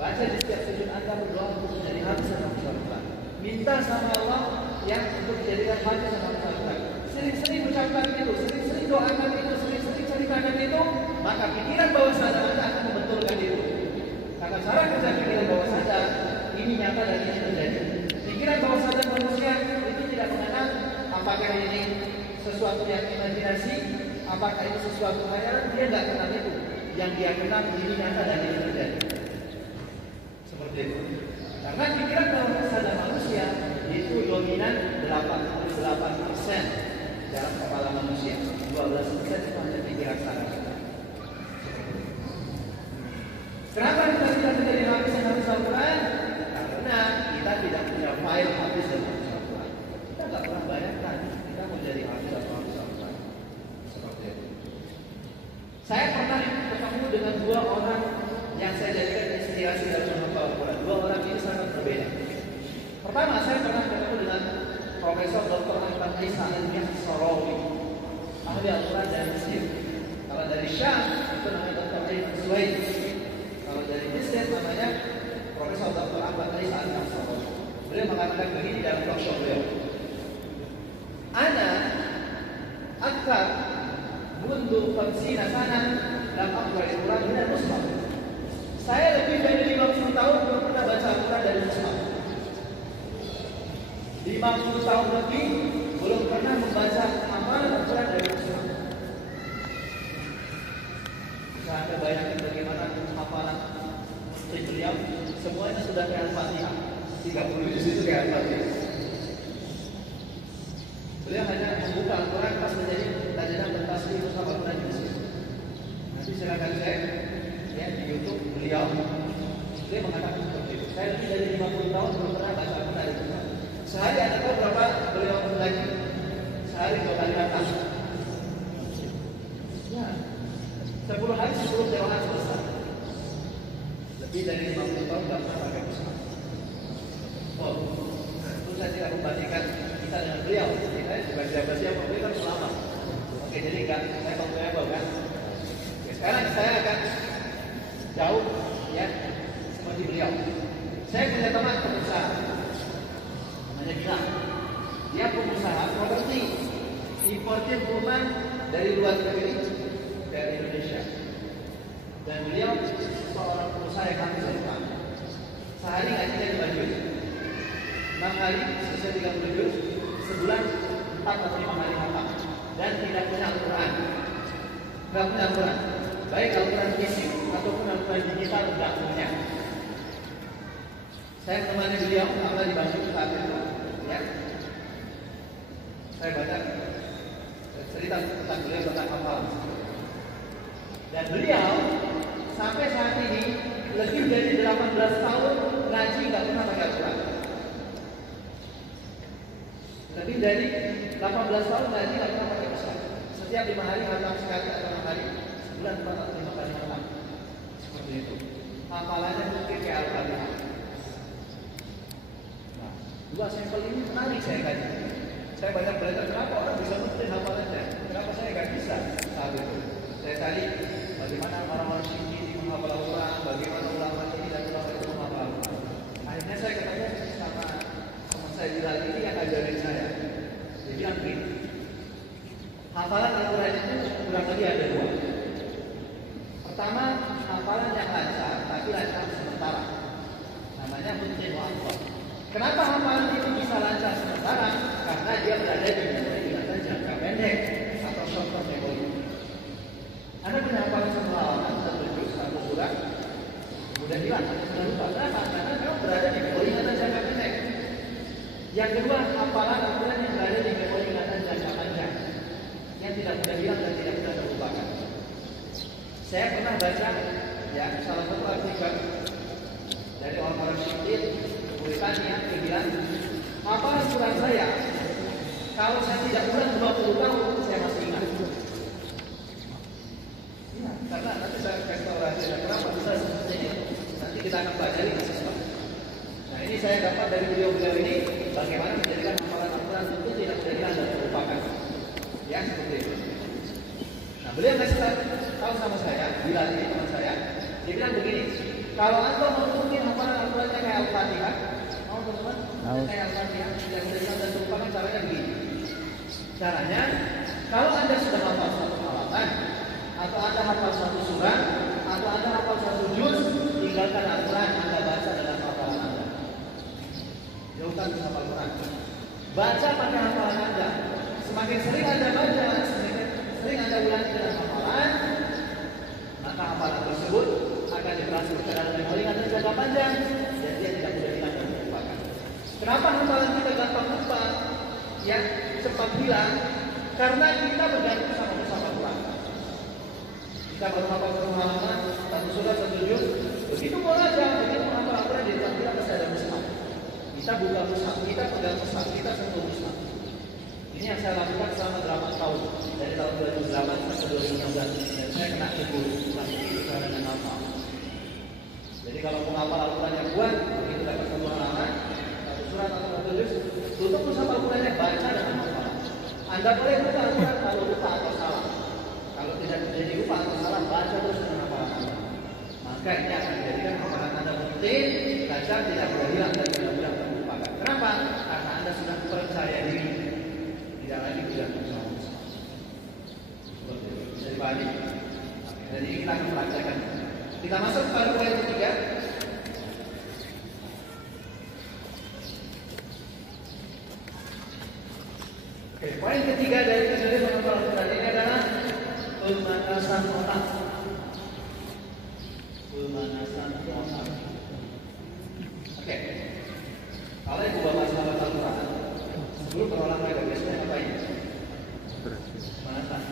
Baca di setiap sujud Anda berdoa untuk menjadi hafiz dan hafiz Al-Quran. Minta sama Allah yang untuk dijadikan hafiz dan hafiz Al-Quran. Sering-sering ucapkan itu, sering-sering doakan itu, sering-sering ceritakan itu, maka pikiran bawah sadar Anda akan membetulkan itu. Karena cara kerja pikiran bawah sadar ini nyata dan ini terjadi. Pikiran bawah sadar manusia itu tidak mengenal apakah ini sesuatu yang imajinasi, apakah itu sesuatu khayalan, dia tidak kenal itu. Yang dia kenal ini nyata dan ini terjadi. Seperti itu. Karena pikiran bawah sadar manusia itu dominan 88% dalam kepala manusia. 12% itu hanya pikiran sadar kita. Kenapa kita tidak menjadi hafiz dan hafiz Al-Quran? Karena kita tidak punya file hafiz dan hafiz Al-Quran. Kita nggak pernah bayangkan kita menjadi hafiz atau hafiz Al-Quran. Seperti itu. Saya pernah ketemu dengan dua orang yang saya jadikan inspirasi dalam menghafal Al-Quran. Dua orang ini sangat berbeda. Pertama, saya pernah ketemu dengan Profesor Dr. Ahmad Isa Al-Sarawi, ahli Al-Quran dari Mesir. Kalau dari Syam itu namanya Dr. Ayman Suhaib. Kalau dari Mesir namanya Profesor Dr. Ahmad Isa Al-Sarawi. Beliau mengatakan begini dalam talk show beliau. Ana akthar mundu 50 sana lam aqra al-Quran min al-Mushaf. Saya lebih dari 50 tahun belum pernah baca Al-Quran dari Mushaf. 50 tahun lebih belum pernah membaca hafalan Al-Quran dari Mushaf. Bisa Anda bayangkan bagaimana hafalan beliau? Semuanya sudah kayak Al-Fatihah. 30 juz itu kayak Al-Fatihah. Beliau hanya membuka Al-Quran pas menjadi tajadah bertasbih Mushaf Al-Quran di Mesir. Nanti silakan cek ya di YouTube beliau mengatakan seperti itu. Saya lebih dari 50 tahun belum pernah baca Al-Quran dari Mushaf. Sehari Anda tahu berapa beliau mengaji? Sehari 2 kali rakaat. Ya, 10 hari 10 jamaah selesai. Lebih dari 50 tahun tidak pernah pakai mushaf. Oh, itu saya tidak membandingkan kita dengan beliau. Kita juga siapa-siapa, beliau kan selama. Oke, jadi enggak saya comparable kan. Oke, sekarang saya akan jauh ya seperti beliau. Saya punya teman pengusaha. Namanya Gilang. Dia pengusaha properti, importir rumah dari luar negeri dari Indonesia. Dan beliau seorang pengusaha yang hampir selesai. Sehari ngajinya dibagi 6 hari sisa 30 juz, sebulan 4 atau 5 kali hafal. Dan tidak punya Al-Quran. Tidak punya Al-Quran. Baik Al-Quran fisik ataupun Al-Quran digital tidak punya. Saya menemani beliau amal di Bandung saat itu, ya. Saya baca cerita tentang beliau tentang hafalan. Dan beliau sampai saat ini lebih dari 18 tahun ngaji nggak pernah pakai Al-Quran. Lebih dari 18 tahun ngaji nggak pernah pakai Al-Quran. Setiap 5 hari hatam sekali atau 6 hari, sebulan 4 atau 5 kali hatam. Seperti itu. Hafalannya mungkin kayak Al-Fatihah. Nah, dua sampel ini menarik saya kaji. Saya banyak belajar kenapa orang bisa rutin hafalannya, kenapa saya nggak bisa saat itu. Saya cari bagaimana orang-orang Syi'i menghafal Al-Quran, bagaimana ulama ini dan ulama itu menghafal Al-Quran. Akhirnya saya ketemu sama teman saya Bilal ini yang ngajarin saya. Dia bilang begini, hafalan Al-Quran itu kurang lebih ada dua. Pertama, hafalan yang lancar, tapi lancar sementara. Namanya rutin wafat. Kenapa hafalan itu bisa lancar sementara? Karena dia berada di ingatan jangka pendek atau short term memory. Anda punya hafalan satu halaman, satu juz, satu surat, mudah hilang, sudah lupa. Kenapa? Karena kamu berada di memori ingatan jangka pendek. Yang kedua, hafalan Al-Quran yang berada di memori ingatan jangka panjang, yang tidak mudah hilang dan tidak mudah terlupakan. Saya pernah baca ya salah satu artikel dari orang-orang Syi'in, tulisannya dia bilang, hafalan Quran saya kalau saya tidak ulang 20 tahun saya masih ingat. Ya, karena nanti saya kasih tahu rahasia kenapa bisa seperti ini. Nanti kita akan pelajari sesuatu. Nah ini saya dapat dari beliau-beliau ini bagaimana menjadikan hafalan Al-Quran itu tidak mudah hilang dan terlupakan. Ya seperti itu. Nah beliau kasih tahu sama saya, Bilal ini teman saya, dia bilang begini, kalau anda mau mungkin hafalan Al-Qurannya kayak Al-Fatihah, mau teman-teman? Kayak Al-Fatihah, tidak mudah hilang dan terlupakan, caranya begini. Caranya, kalau anda sudah hafal satu halaman, atau anda hafal satu surat, atau anda hafal satu juz, tinggalkan Al-Quran, anda baca dalam hafalan anda. Jauhkan hafal Al-Quran. Baca pakai hafalan anda. Semakin sering anda baca, sering anda ulangi dalam hafalan, maka hafalan tersebut akan ditransfer ke dalam memori ingatan jangka panjang dan dia tidak mudah hilang dan terlupakan. Kenapa hafalan kita gampang lupa? Ya, cepat hilang karena kita bergantung sama bersama Quran. Kita baru hafal satu halaman, satu surat, satu juz, begitu mau aja, begitu menghafal Al-Quran di depan kita pasti ada mushaf. Kita buka mushaf, kita pegang mushaf, kita sentuh mushaf. Ini yang saya lakukan selama 8 tahun dari tahun 2008 sampai 2016 dan saya kena tegur itu karena hafal. Jadi kalau mau hafal Al-Quran yang kuat, begitu dapat satu halaman, satu surat atau satu juz, tutup mushaf Al-Qurannya, baca dengan hafal. Anda boleh buka Al-Quran kalau lupa atau salah. Kalau tidak terjadi lupa atau salah, baca terus dengan hafalan Anda. Maka ini akan menjadikan hafalan Anda rutin, lancar, tidak mudah hilang dan tidak mudah terlupakan. Kenapa? Karena Anda sudah percaya diri. Tidak lagi tidak bersama. Seperti itu. Bisa dipahami? Jadi kita akan praktekkan. Kita masuk pada poin ketiga. Oke, poin ketiga dari tujuan menghafal Al-Quran ini adalah pemanasan otak. Pemanasan otak. Oke. Kalau ibu bapak sahabat Al-Quran, sebelum berolahraga biasanya ngapain? Pemanasan.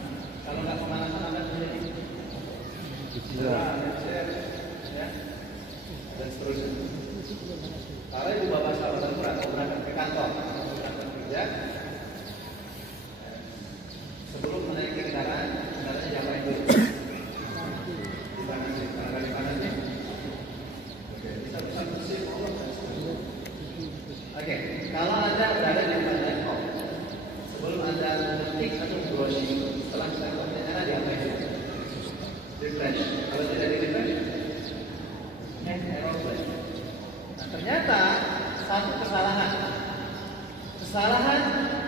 Kalau nggak pemanasan akan terjadi cedera, ya, dan seterusnya. Kalau ibu bapak sahabat Al-Quran mau berangkat ke kantor, mau berangkat kerja, sebelum menaiki kendaraan, kendaraannya diapain dulu? Dipanas, karena dipanasnya. Oke, bisa bersih. Oke, kalau Anda berada di depan laptop, sebelum Anda mengetik atau browsing, setelah kita kontennya diapain dulu? Refresh. Kalau tidak di refresh, error flash. Nah, ternyata satu kesalahan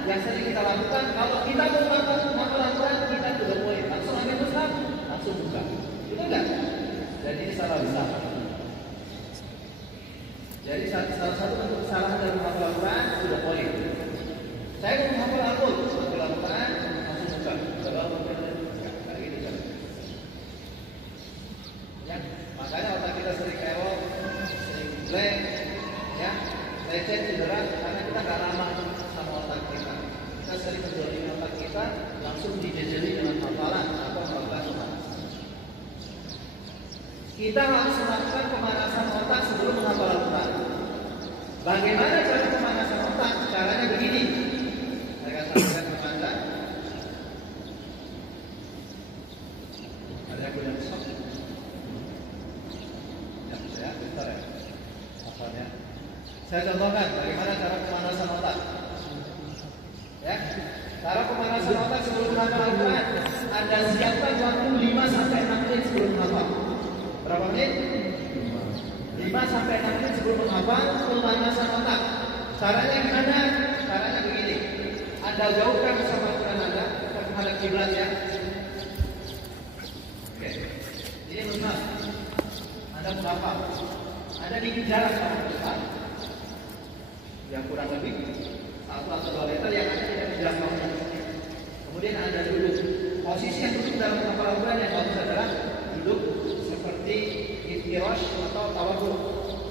yang sering kita lakukan kalau kita mau menghafal Al-Quran, kita tidak boleh langsung ambil mushaf, langsung buka. Itu enggak? Dan ini salah besar. Jadi salah satu bentuk kesalahan dari menghafal Al-Quran sudah boleh. Saya mau menghafal Al-Quran, langsung buka. Kalau enggak gitu kan. Ya, makanya otak kita sering error, sering blank, ya, lecet, cedera, karena kita nggak ramah sama otak kita. Kita sering menjadi otak kita langsung dijejeli dengan hafalan atau melakukan pemanasan. Kita harus melakukan pemanasan otak sebelum menghafal Al-Quran. Bagaimana cara pemanasan otak? Caranya begini. Saya akan sampaikan kepada Anda. Ada yang punya pesawat? Ya, saya bentar ya. Hafalnya. Saya contohkan bagaimana cara pemanasan otak. Ya, berotak sebelum hafal Al-Quran. Anda siapkan waktu 5 sampai 6 menit sebelum hafal. Berapa menit? 5 sampai 6 menit sebelum menghafal pemanasan otak. Caranya gimana? Caranya begini. Anda jauhkan bersama Al-Quran Anda menghadap kiblat ya. Oke. Ini mushaf. Anda menghafal. Anda bikin jarak sama mushaf. Yang kurang lebih 1 atau 2 meter yang ada tidak menjangkau. Kemudian Anda duduk. Posisi yang duduk dalam menghafal Al-Quran yang bagus adalah duduk seperti iftirash atau tawarruk,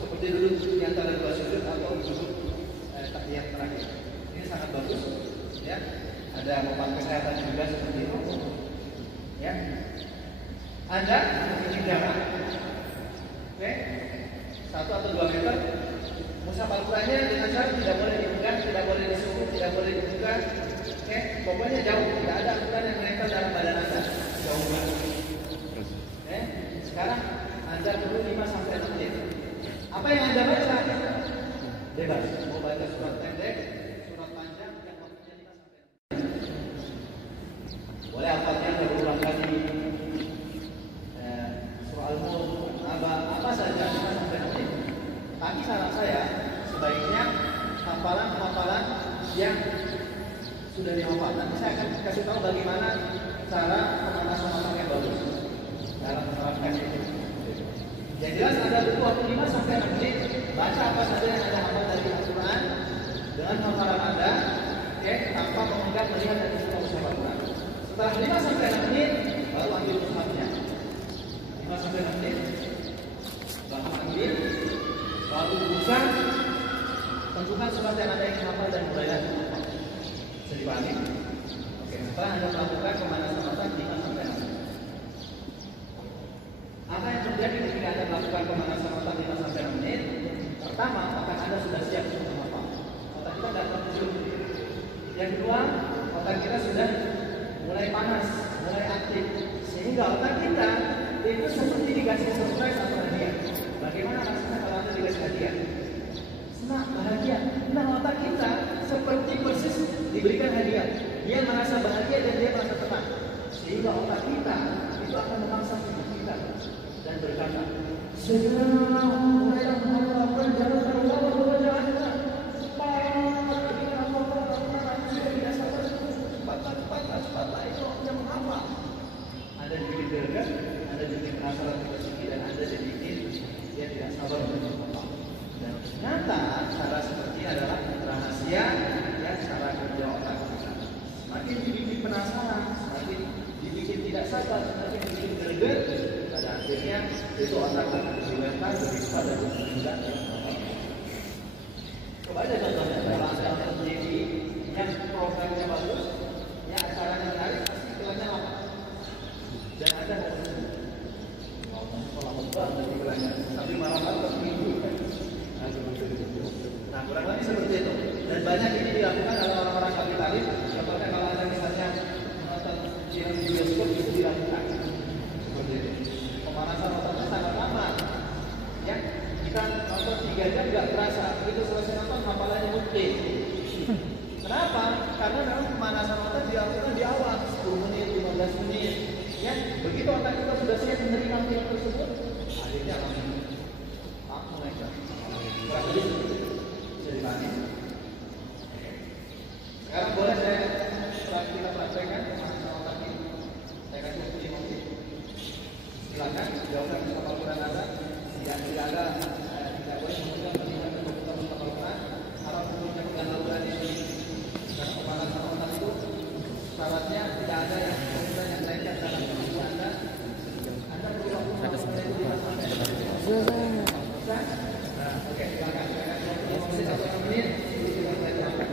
seperti duduk di antara 2 sujud atau duduk tahiyat terakhir. Ini sangat bagus, ya. Ada manfaat kesehatan juga seperti itu, ya. Anda bikin jarak, oke, 1 atau 2 meter. Mushaf Al-Qurannya dengan cara tidak boleh dipegang, tidak boleh disentuh, tidak boleh dibuka. Oke, pokoknya jauh, tidak ada Al-Quran yang menempel dalam badan Anda. Jauh banget. Oke, sekarang Anda perlu 5 sampai 6 menit. Apa yang Anda baca? Bebas. Mau baca surat pendek, surat panjang, yang waktunya 5 sampai 6 menit. Boleh hafalnya berulang kali. Surah Al-Mulk, apa saja 5 sampai 6 menit. Tapi saran saya sebaiknya hafalan-hafalan yang sudah dihafal. Nanti saya akan kasih tahu bagaimana cara pemanasan otak yang bagus dalam menerapkan itu. Yang jelas Anda butuh waktu 5 sampai 6 menit baca apa saja yang Anda hafal dari Al-Quran dengan hafalan Anda, oke, tanpa memegang, melihat dan menyentuh mushaf Al-Quran. Setelah 5 sampai 6 menit baru ambil mushafnya. 5 sampai 6 menit baru ambil, baru buka, tentukan surat yang Anda ingin hafal dan mulailah menghafal. Bisa dipahami? Oke, setelah Anda melakukan pemanasan otak 5 sampai 6 menit. Apa yang terjadi ketika Anda melakukan pemanasan otak 5 sampai 6 menit? Pertama, otak Anda sudah siap untuk menghafal. Otak kita sudah terjun. Yang kedua, otak kita sudah mulai panas, mulai aktif. Sehingga otak kita itu seperti dikasih surprise atau hadiah. Bagaimana rasanya kalau Anda dikasih hadiah? Senang, bahagia. Nah, otak kita seperti persis diberikan hadiah. Dia merasa bahagia dan dia merasa tenang. Sehingga otak kita itu akan memaksa hidup kita dan berkata, segera mulailah menghafalkan jalan terlalu berbahaya. Cepatlah itu yang menghafal. Anda bikin gerget, Anda bikin penasaran rezeki dan Anda bikin dia tidak sabar untuk menghafal. Dan ternyata cara seperti ini adalah rahasia dan cara kerja otak kita. Semakin dibikin penasaran, semakin dibikin tidak sabar, semakin dibikin gerget, pada akhirnya itu otak akan bersimental, lebih pada tidak menghafal. Coba aja contohnya, kalau Anda nonton TV yang programnya bagus, ya acaranya menarik, pasti iklannya lama. Dan Anda mau lama banget iklannya, tapi malam-malam seminggu kan. Nah, kurang lebih seperti itu. Dan banyak ini dilakukan oleh orang-orang kapitalis. Contohnya kalau Anda misalnya menonton film di bioskop itu dilakukan seperti itu. Pemanasan otaknya sangat lama. Ya, kita nonton 3 jam nggak terasa. Begitu selesai nonton hafalannya mungkin. Kenapa? Karena memang pemanasan otak dilakukan di awal 10 menit, 15 menit. Ya, begitu otak kita sudah siap menerima film tersebut, akhirnya langsung mulai kurang lebih bisa dipahami. Sekarang boleh kita praktekkan pemanasan otak ini. Saya kasih waktu 5 menit. Silakan jawabkan Mustafa Al-Quran Anda. Yang tidak ada tidak boleh menggunakan pilihan untuk Mustafa Al-Quran. Harap menggunakan Al-Quran ini. Karena pemanasan otak itu syaratnya tidak ada yang kemudian yang lainnya dalam tubuh Anda. Anda perlu waktu sampai 5 sampai 6 menit. Oke, silakan. Masih 1 menit. Kita mulai terangkan.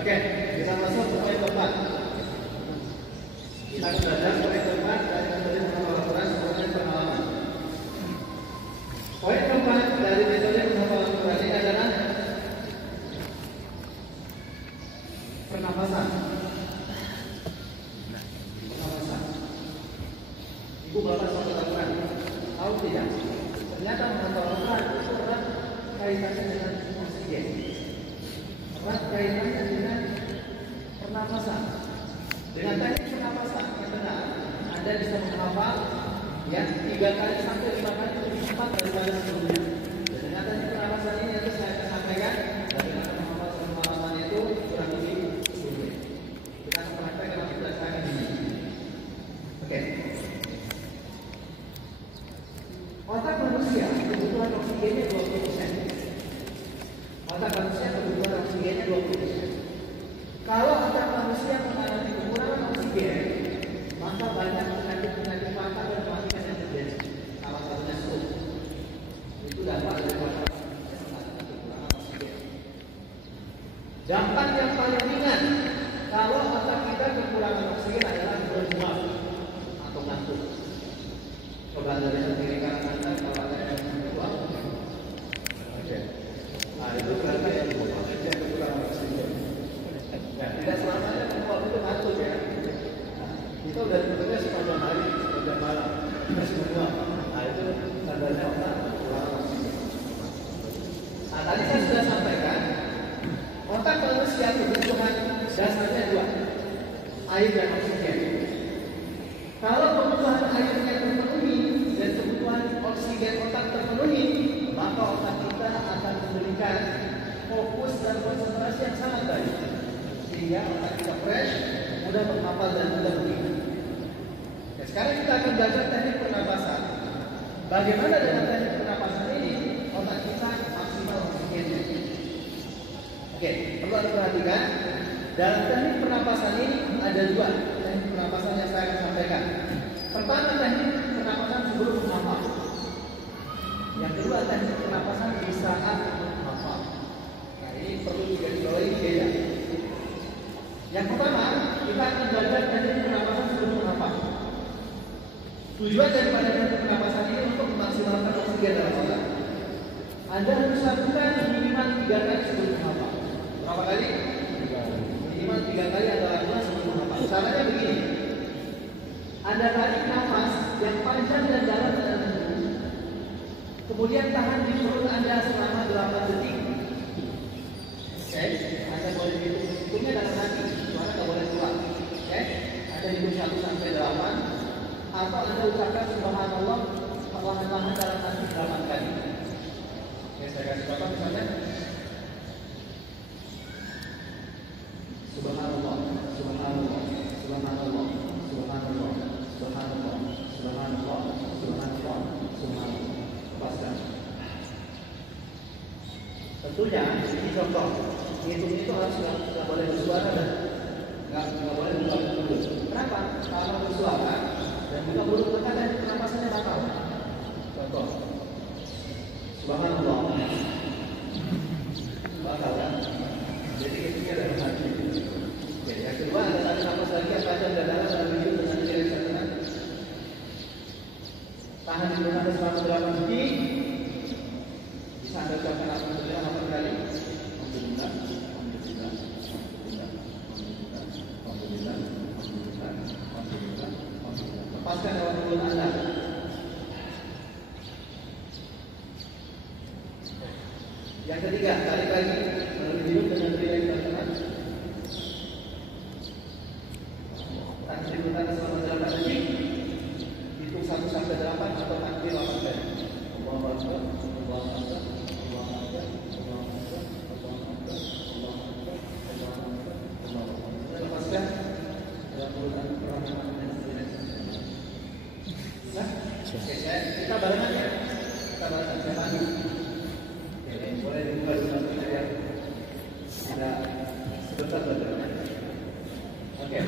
Oke, kita masuk ke poin keempat. Kita akan belajar poin keempat dari metode menghafal Al-Quran sebagai pengalaman. Poin keempat dari metode menghafal Al-Quran ini adalah pernafasan. Pernafasan. Ibu bapak sahabat Al-Quran, tahu tidak? Ternyata menghafal Al-Quran itu adalah kaitannya dengan oksigen. Erat kaitannya dengan pernafasan. Dengan teknik pernafasan yang benar, Anda bisa menghafal ya 3 kali sampai 5 kali lebih cepat daripada sebelumnya. Dan dengan teknik pernafasan ini nanti saya akan sampaikan bagaimana menghafal pengalaman itu kurang lebih sebelumnya. Kita akan praktek kalau kita saya di sini. Oke. Otak manusia kebutuhan oksigennya 20%. Otak manusia kebutuhan oksigennya 20%. Kalau otak manusia mengalami kekurangan oksigen, maka banyak penyakit-penyakit mata Dampak yang paling ringan kalau otak kita kekurangan oksigen adalah bermual atau ngantuk. Coba dari sendiri kan Anda kalau ada yang bermual. Oke. Nah, itu berarti yang kekurangan oksigen. Ya, tidak selamanya bermual itu ngantuk ya. Nah, kita udah bekerja sepanjang hari, sepanjang malam, terus bermual. Nah, itu tandanya otak kekurangan oksigen. Nah, tadi saya sudah sampaikan, otak manusia kebutuhan dasarnya dua, air dan oksigen. Kalau kebutuhan airnya terpenuhi dan kebutuhan oksigen otak terpenuhi, maka otak kita akan memberikan fokus dan konsentrasi yang sangat baik, sehingga otak kita fresh, mudah menghafal dan mudah mengingat. Ya, sekarang kita akan belajar teknik pernapasan. Bagaimana dengan teknik pernapasan ini otak kita maksimal oksigennya? Oke, perlu diperhatikan. Dalam teknik pernapasan ini ada dua teknik pernapasan yang saya akan sampaikan. Pertama, teknik pernapasan sebelum menghafal. Yang kedua, teknik pernapasan di saat menghafal. Nah, ini perlu digarisbawahi beda. Yang pertama, kita akan belajar teknik pernapasan sebelum menghafal. Tujuan daripada teknik pernapasan ini untuk memaksimalkan oksigen dalam otak. Anda harus lakukan minimal 3 kali sebelum menghafal. Berapa kali? Minimal 3 kali Anda lakukan sebelum menghafal. Caranya begini. Anda tarik nafas yang panjang dan dalam dalam tubuh. Kemudian tahan di perut Anda selama 8 detik. Oke, Anda boleh hitungnya dalam hati, suara nggak boleh keluar. Oke, Anda hitung 1 sampai 8, atau Anda ucapkan subhanallah perlahan-lahan dalam hati 8 kali. Oke, saya kasih contoh misalnya. Subhanallah, subhanallah, subhanallah, subhanallah, subhanallah, subhanallah, subhanallah, subhanallah. Lepaskan. Tentunya ini contoh. Hitung itu harus nggak boleh bersuara dan nggak boleh buka mulut. Kenapa? Kalau bersuara dan buka mulut mereka dan pernapasannya batal. Contoh. Subhanallah. Batal kan? Jadi ketika dalam hati. Oke, yang kedua ada tarik nafas lagi yang panjang dan dalam dalam hidup dengan kiri dan kanan. Tahan di perut Anda selama 8 detik. Bisa Anda ucapkan alhamdulillah 8 kali. Alhamdulillah, alhamdulillah, alhamdulillah, alhamdulillah, alhamdulillah, alhamdulillah, alhamdulillah, alhamdulillah. Lepaskan lewat mulut Anda. Yang ketiga, tarik lagi melalui hidup dengan rileks dan tenang. Tahan di perut Anda selama 8 detik. Hitung 1 sampai 8 atau takbir 8 kali. Allahu Akbar, Allahu Akbar, Allahu Akbar, Allahu Akbar, Allahu Akbar, Allahu Akbar, Allahu Akbar, Allahu Akbar. Lepaskan dalam mulut Anda perlahan-lahan dan rileks. Nah, oke, kita barengan ya. Kita barengan, saya panggil. Oke, boleh dibuka dulu ya. Kita sebentar belajar. Oke.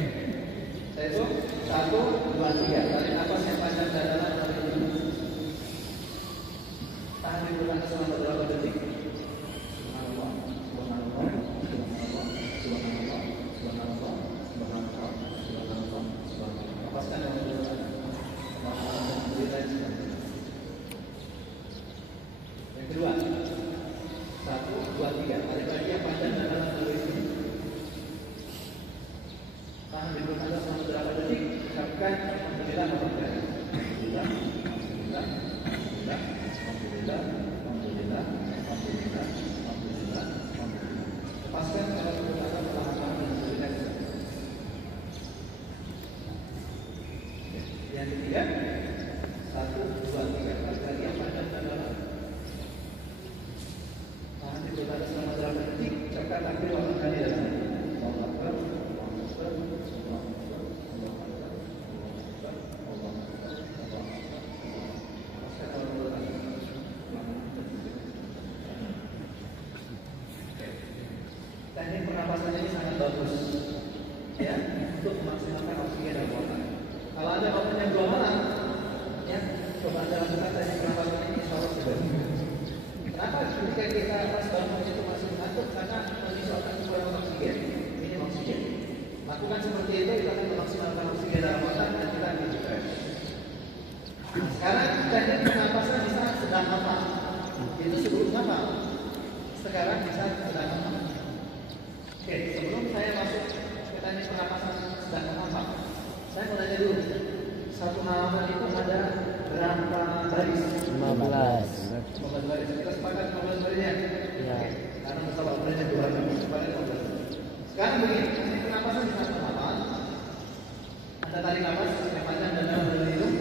Saya itu 1, 2, 3. Tarik nafas yang panjang dan dalam melalui hidung. Tahan di perut Anda selama 8 detik. Subhanallah, subhanallah, subhanallah, subhanallah, subhanallah, subhanallah, subhanallah, subhanallah. Lepaskan dalam mulut Anda. Alhamdulillah. Yang kedua, 1, 2, 3. Tarik lagi yang panjang dan dalam melalui hidung. Tahan di perut Anda selama 8 detik. Ucapkan alhamdulillah 8 kali. Alhamdulillah, alhamdulillah, alhamdulillah, alhamdulillah, alhamdulillah, alhamdulillah, alhamdulillah, alhamdulillah. Lepaskan kalau perut Anda perlahan-lahan dan rileks. Yang ketiga, 1, 2, 3. Tarik lagi yang panjang dan dalam. Tahan di perut Anda selama 8 detik. Ucapkan takbir 8 kali dalam hati. Allahu Akbar, Allahu Akbar, Allahu Akbar, Allahu Akbar, Allahu Akbar, Allahu Akbar, Allahu Akbar. Lepaskan kalau perut Anda. Itu sebelum apa? Sekarang bisa sedang apa? Oke, sebelum saya masuk ke teknik pernapasan sedang apa, saya mau tanya dulu. Satu halaman itu ada berapa baris? 15 baris. Kita sepakat 15 baris ya? Iya. Oke, karena masalah barisnya 2 sepakat 15. Sekarang begini, teknik pernapasan di satu halaman. Anda tarik nafas yang panjang dan dalam dari hidung.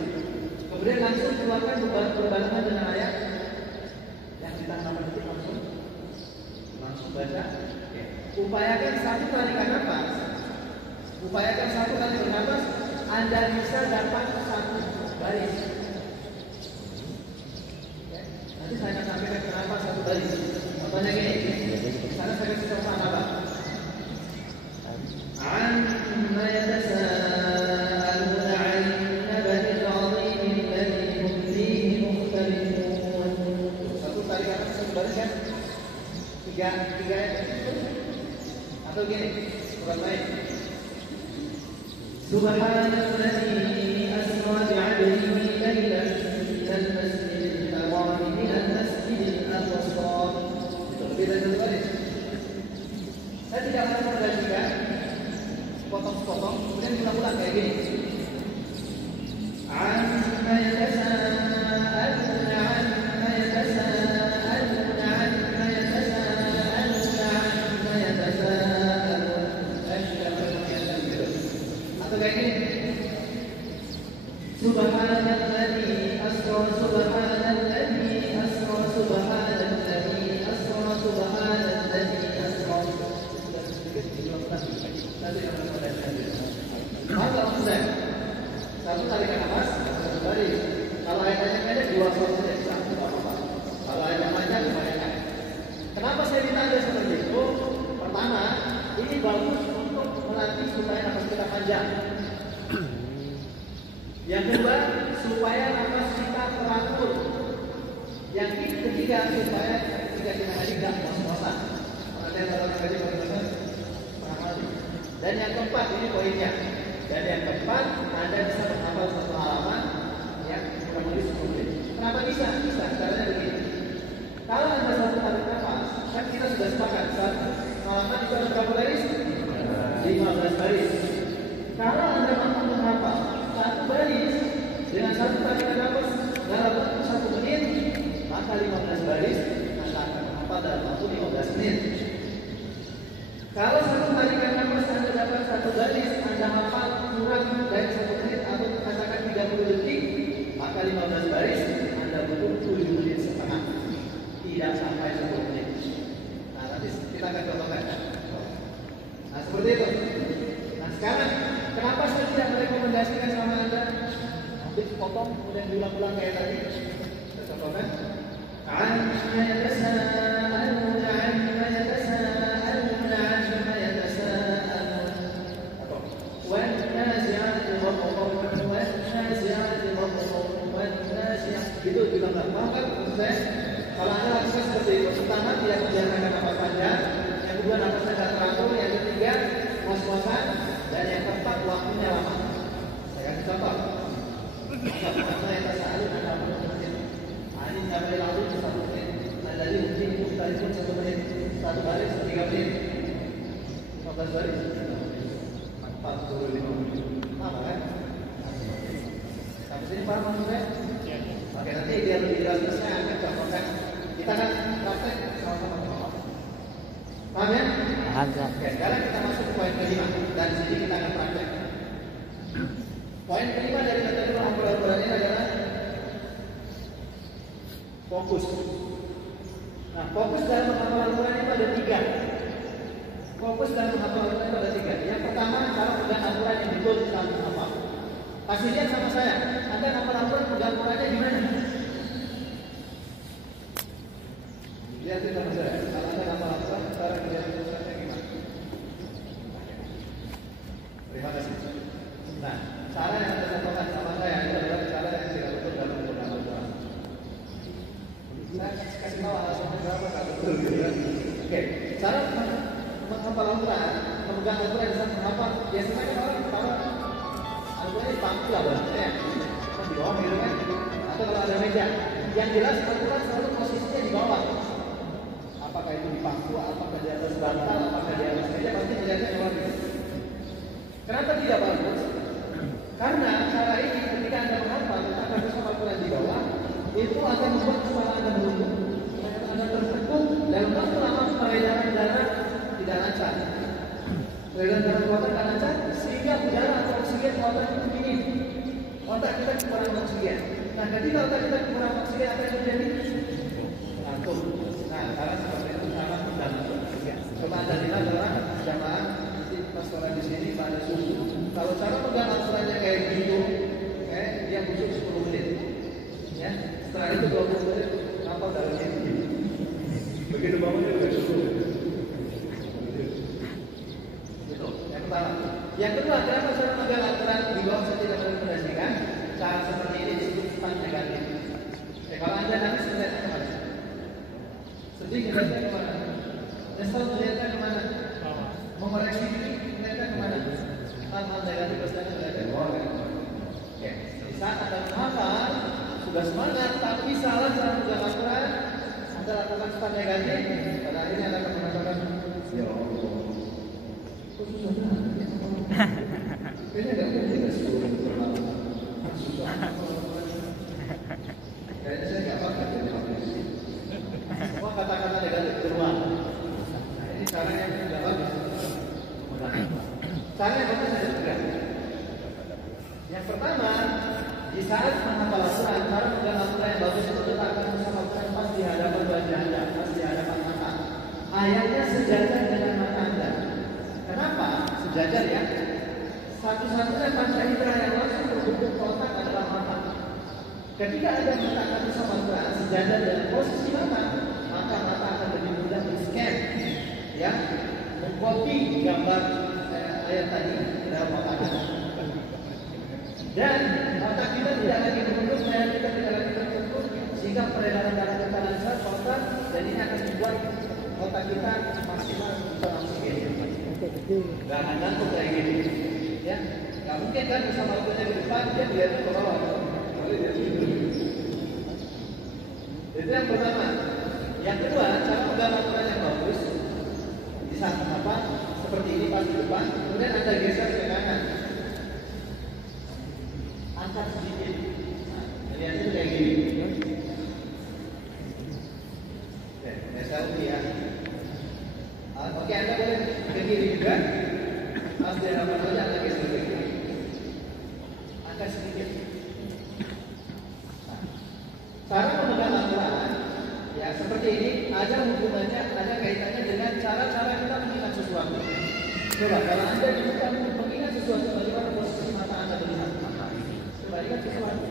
Kemudian langsung keluarkan berbarengan dengan ayat yang ditahan 8 detik langsung baca. Ya. Upayakan satu tarikan nafas. Upayakan satu kali bernafas, Anda bisa dapat satu baris. Ya. Nanti saya akan sampaikan kenapa satu baris. Contohnya gini. Misalnya saya kasih contoh apa? Amma yatasaalun 'anil nabail 'azim alladhi hum fihi mukhtalifun. Satu tarikan nafas satu baris kan? Tiga atau gini, bukan lain. Subhanalladzi asra bi'abdihi laylan minal masjidil haram ilal masjidil aqsa. Itu beda satu baris. Saya tidak akan memperhatikan potong-potong, kemudian ulang-ulang kayak gini. Amma yatasaalun 'amma yatasaalun 'amma atau kayak gini. Subhanalladzi asra subhanalladzi asra subhanalladzi asra subhanalladzi asra. Sudah sedikit sebelum nanti akan saya. Maka maksudnya satu tarikan nafas satu baris. Kalau ayatnya pendek dua soal saja satu apa-apa. Kalau ayatnya panjang lumayan. Kenapa saya minta Anda seperti itu? Pertama, ini bagus untuk melatih supaya nafas kita panjang. Yang kedua, supaya nafas kita teratur. Yang ketiga, supaya ketika kita ngaji tidak ngos-ngosan. Perhatian kalau ngaji ngos-ngosan setengah kali. Dan yang keempat, ini poinnya. Dan yang keempat, Anda bisa menghafal satu halaman yang kurang lebih 10 menit. Kenapa bisa? Bisa, caranya begini. Kalau Anda satu tarik nafas, kan kita sudah sepakat satu halaman itu ada berapa baris? 15 baris. Kalau Anda mampu menghafal satu baris dengan satu tarikan nafas dalam waktu 1 menit, maka 15 baris Anda akan menghafal dalam waktu 15 menit. Kalau satu tarikan nafas Anda dapat satu baris, Anda hafal kurang dari 1 menit atau katakan 30 detik, maka 15 baris Anda butuh 7 menit setengah. Tidak sampai 10 menit. Nah, nanti kita akan contohkan. Nah, seperti itu. Nah, sekarang kenapa saya tidak merekomendasikan sama Anda nanti potong kemudian diulang-ulang kayak tadi? Kita contohkan. Amma yatasaalun 'amma yatasaalun 'amma yatasaalun. Atau wan nazi'ati gharqan wan nazi'ati gharqan wan nazi'ati. Gitu diulang-ulang. Paham kan maksud saya? Kalau Anda lakukan seperti itu, pertama tidak menjalankan nafas panjang, yang kedua nafasnya tidak teratur, yang ketiga ngos-ngosan, dan yang keempat waktunya lama. Saya kasih contoh. Masa yang tersalu ada menit. Ini sampai lalu 1 menit. Nah dari mungkin tadi pun 1 menit, 1 baris 3 menit, 15 baris, 45 menit. Lama kan? Sampai sini paham maksudnya? Oke, nanti biar lebih jelas saya akan contohkan. Kita akan praktek sama-sama. Paham ya? Paham. Oke, sekarang kita masuk ke poin kelima. Dari sini kita akan praktek. Poin kelima dari metode penghafalan ini adalah fokus. Nah, fokus dalam penghafalan Quran itu ada 3. Fokus dalam penghafalan Quran itu ada 3. Yang pertama, cara pegang Al-Quran yang betul dalam menghafal. Kasih lihat sama saya. Anda hafal Al-Quran, pegang Qurannya gimana? Lihat sama saya. Kalau Anda hafal Al-Quran, cara pegang Qurannya gimana? Terima kasih. Nah, cara yang Anda contohkan sama saya itu adalah cara yang tidak betul dalam pegang Al-Quran. Saya kasih tahu alasannya kenapa nggak betul gitu kan? Oke, cara menghafal Al-Quran, memegang Al-Quran di saat menghafal, biasanya kan orang ketawa Al-Quran ini bangku lah bahasanya, kan di bawah gitu kan? Atau kalau ada meja, yang jelas Al-Quran selalu posisinya di bawah. Apakah itu di paku, apakah di atas bantal, apakah di atas meja, pasti melihatnya bagus. Kenapa tidak bagus? Karena cara ini ketika Anda menghafal tentang bacaan Al-Quran di bawah, itu akan membuat kepala Anda berlutut, Anda tertekuk, dan waktu lama peredaran darah tidak lancar. Peredaran darah ke otak tidak lancar, sehingga udara atau oksigen ke otak itu dingin. Otak kita kekurangan oksigen. Nah, ketika otak kita kekurangan oksigen, apa yang terjadi? Ngantuk. Nah, cara seperti itu sama tidak ngantuk. Coba Anda lihat adalah jamaah pas orang di sini pada susu. Kalau cara pegang Al-Qurannya kayak gitu, dia butuh 10 menit. Ya, setelah itu 20 menit ngapal dalam ini. Begitu bangun dia udah susu. Itu yang pertama. Yang kedua, kenapa cara pegang Al-Quran di bawah saya tidak merekomendasikan? Cara seperti ini disebut sifat negatif. Kalau Anda nangis melihatnya kemana? Sedih melihatnya kemana? Nyesel melihatnya kemana? Mengoreksi diri melihatnya kemana? Hal-hal negatif pasti melihatnya kemana? Oke. Di saat Anda menghafal, sudah semangat, tapi salah cara pegang Al-Quran, Anda lakukan sifat negatif, pada akhirnya Anda akan mengatakan, ya Allah, kok susah banget? Kayaknya nggak mungkin ya sebelum berlalu. Susah. Kayaknya saya nggak pakai jadi habis. Semua kata-kata negatif keluar. Nah, ini caranya yang tidak bagus. Caranya bagus saya pegang. Yang pertama, di saat menghafal Al-Quran, cara pegang Al-Quran yang bagus itu letakkan bersama Al-Quran pas di hadapan wajah Anda, pas di hadapan mata. Ayatnya sejajar dengan mata Anda. Kenapa sejajar ya? Satu-satunya panca indera yang langsung berhubung ke otak adalah mata. Ketika Anda meletakkan bersama Al-Quran sejajar dengan posisi mata, maka mata akan lebih mudah di-scan, ya, mengcopy gambar ayat tadi ke dalam otak Anda. Dan otak kita tidak lagi berbentuk, saya kita tidak lagi berbentuk, sehingga peredaran darah kita lancar ke otak, dan ini akan membuat otak kita maksimal bisa oksigen. Gak akan ngantuk kayak gini, ya. Gak mungkin kan bersama Al-Quran di depan dia lihat ke bawah. Itu yang pertama. Yang kedua, cara pegang Al-Quran yang bagus di saat apa? Seperti ini pas di depan, kemudian Anda geser ke kanan. Angkat sedikit. Nah, lihat itu kayak gini. Geser ya. Oke, Anda boleh ke kiri juga. Pas di hadapan saja Anda geser ke kiri. Angkat sedikit. Cara pemegang Al-Quran ya seperti ini, ada hubungannya, ada kaitannya dengan cara-cara kita mengingat sesuatu. Coba kalau Anda dibuka mengingat sesuatu, bagaimana posisi mata Anda melihat? Coba lihat sesuatu.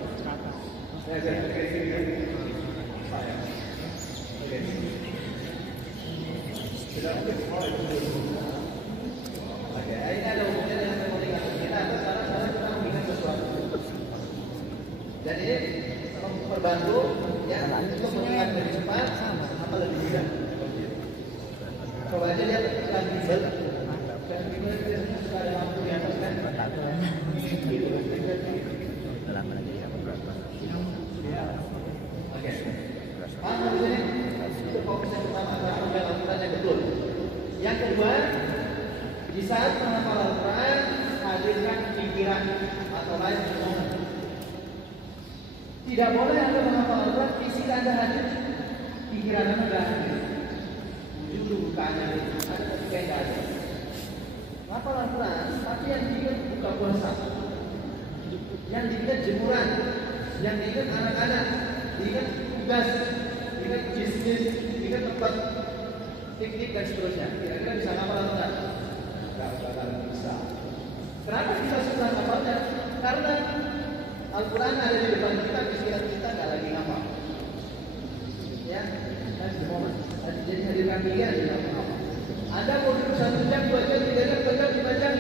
Oke, ini ada hubungannya dengan mengingat. Kita ada cara-cara kita mengingat sesuatu. Dan ini membantu ya untuk mengingat lebih cepat sama lebih mudah. Coba aja lihat iklan bimbel. Iklan bimbel biasanya suka ada lampu di atas kan? Oke. Paham di sini? Itu fokus yang pertama adalah menghafal Al-Quran yang betul. Yang kedua, di saat menghafal Al-Quran hadirkan pikiran atau live moment. Tidak boleh Anda menghafal Al-Quran, fisik Anda hadir, pikiran Anda tidak hadir. Judul bukaannya ada ketika yang ada. Menghafal Al-Quran, tapi yang diingat buka puasa, yang diingat jemuran, yang diingat anak-anak, diingat tugas, diingat bisnis, diingat tempat piknik dan seterusnya. Kira-kira bisa menghafal Al-Quran? Tidak bisa. Kenapa kita susah menghafalnya? Karena Al-Quran ada di depan kita, pikiran kita nggak lagi ngapal. Ya, that's the moment. Jadi hadirkan pikiran di dalam ngapal. Anda mau duduk 1 jam, 2 jam, 3 jam, 4 jam, 5 jam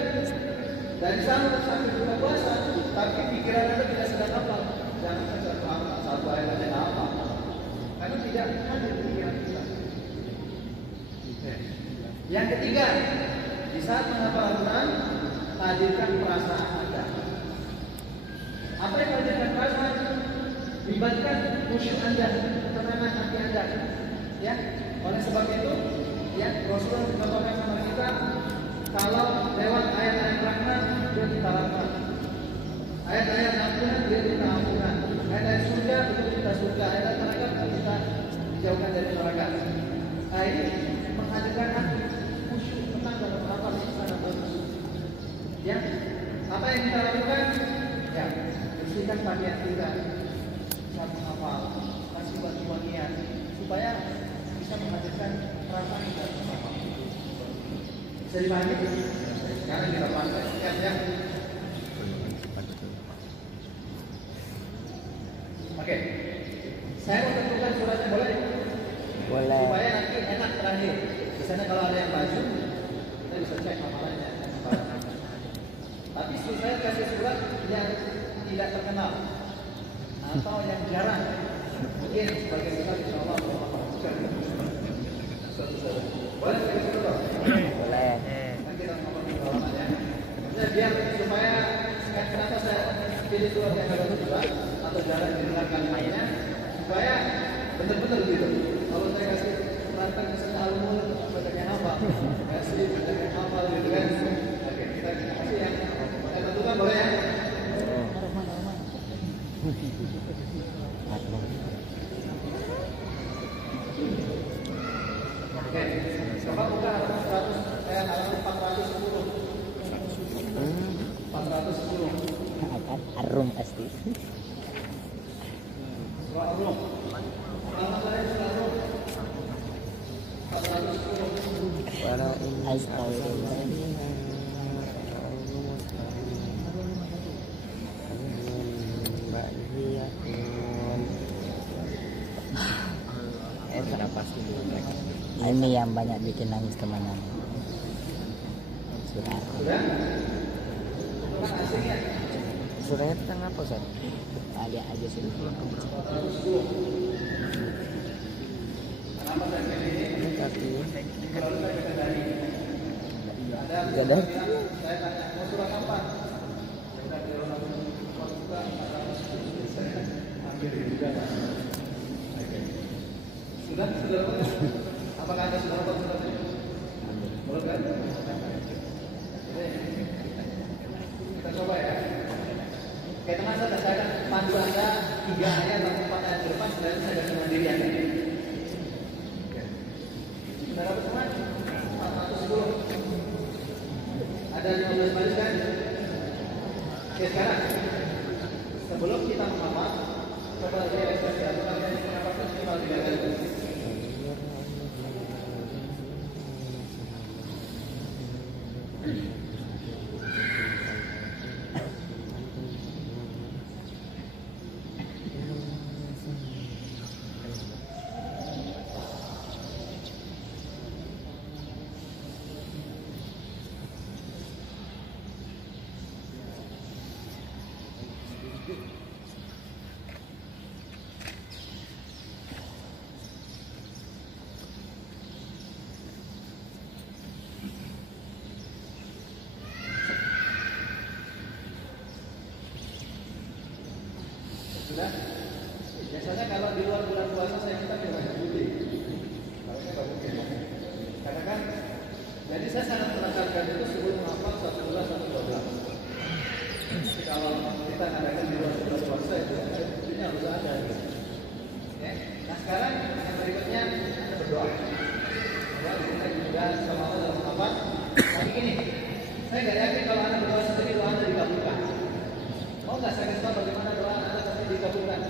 dari sana sampai buka puasa, tapi pikiran Anda tidak sedang ngapal. Jangan satu ayat saja ngapal, karena tidak hadir di pikiran kita. Yang ketiga, di saat menghafal Al-Quran, hadirkan perasaan Anda. Apa yang hadirkan perasaan? Libatkan khusyuk Anda, ketenangan hati Anda. Ya, oleh sebab itu, ya Rasulullah mencontohkan sama kita kalau lewat ayat-ayat rahmat dia kita rahmat, ayat-ayat ampunan dia kita ampunan, ayat-ayat surga itu kita surga, ayat neraka kita jauhkan dari neraka. Nah ini menghadirkan hati khusyuk tenang dalam beramal yang sangat bagus. Ya, apa yang kita lakukan? Ya, bersihkan pakaian kita, bisa menghafal, kasih wangi-wangian supaya bisa menghadirkan perasaan yang dalam beramal. Bisa dipahami? Sekarang kita praktekkan ya. Oke, saya mau tentukan suratnya boleh? Boleh. Supaya nanti enak terakhir. Biasanya kalau ada yang baju, kita bisa cek hafalannya. Tapi saya kasih surat yang tidak terkenal atau yang jarang. Mungkin sebagai misal insya Allah boleh kita dulu. Boleh. Kan kita ngomong di halamannya. Biar supaya kenapa saya pilih surat yang agak luas atau jarang didengarkan lainnya, supaya benar-benar gitu. Kalau saya kasih mantan misalnya Al-Mulk banyak yang hafal, kasih banyak yang hafal gitu kan. Oke, kita kasih yang saya tentukan boleh ya. Oke, coba buka halaman 100, halaman 410. 410. Harum pasti. Surah Ar-Rum. Halaman saya Surah Ar-Rum. 410. Walau astagfirullah. pasti dulu. Ini yang banyak bikin nangis kemana? Sudah. Surahnya tentang apa, Ustaz? Ada aja sih. Gak ada. Sudah? Apakah Anda sudah dapat suratnya? Boleh kan? Kita coba ya. Kayak teman saya akan pandu Anda 3 ayat atau 4 ayat ke depan, setelah itu saya akan sendirian. Sudah dapat teman? 410. Ada 15 baris kan? Oke, sekarang sebelum kita menghafal, coba realisasi atau kalian kenapa minimal 3 kali. Sudah? Biasanya kalau di luar bulan puasa saya minta tidak banyak budi. Kalau saya bagus ya. Karena kan, jadi saya sangat menekankan itu sebelum menghafal 11 atau 12. Jadi kalau kita ngadakan di luar bulan puasa itu budinya harus ada. Ya. Nah sekarang yang berikutnya kita berdoa. Ya, kita juga sama Allah dalam menghafal. Tapi gini, saya nggak yakin kalau Anda berdoa sendiri doa Anda dikabulkan. Mau nggak saya kasih tahu bagaimana doa Anda tapi dikabulkan?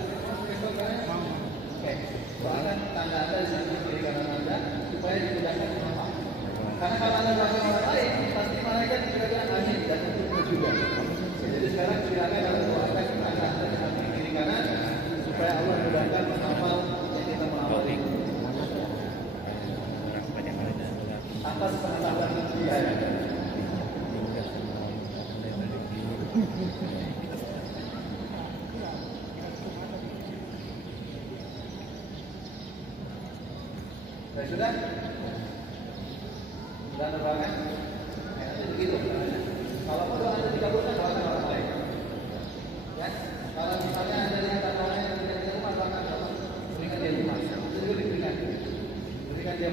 Oke, doakan tanda Anda di sini kiri kanan Anda supaya dimudahkan menghafal. Karena kalau Anda doakan orang lain, pasti malaikat juga bilang amin dan untukmu juga. Jadi sekarang silakan Anda doakan tanda Anda di samping kiri kanan supaya Allah mudahkan menghafal yang kita menghafal ini. Atas pengetahuan kita. Sudah? Sudah terbangan? Ya, itu begitu. Kalau mau doa Anda dikabulkan, doakan orang lain. Ya? Kalau misalnya Anda lihat orang lain yang tidak di rumah, doakan orang berikan dia rumah. Itu juga diberikan.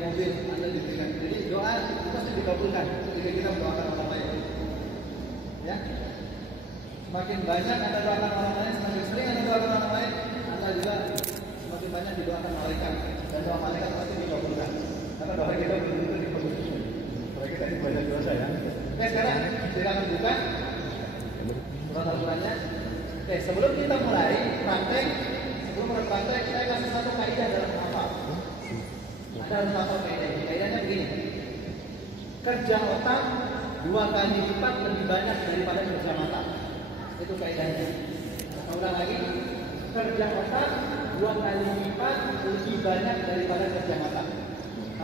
mobil, Anda diberikan. Jadi doa itu pasti dikabulkan ketika kita mendoakan orang lain. Ya, semakin banyak Anda doakan orang lain, semakin sering Anda doakan orang lain, Anda juga semakin banyak didoakan malaikat, dan doa malaikat pasti dikabulkan. Karena doa kita betul-betul dikabulkan. Doa kita banyak dosa ya. Oke, sekarang silakan buka surat Al-Qurannya. Oke, sebelum kita mulai praktek, saya kasih satu kaidah dalam hafal. Anda harus hafal kaidah ini. Kaidahnya begini: kerja otak 2 kali lipat lebih banyak daripada kerja mata. Itu kaidahnya. Saya ulang lagi: kerja otak 2 kali lipat lebih banyak daripada kerja mata.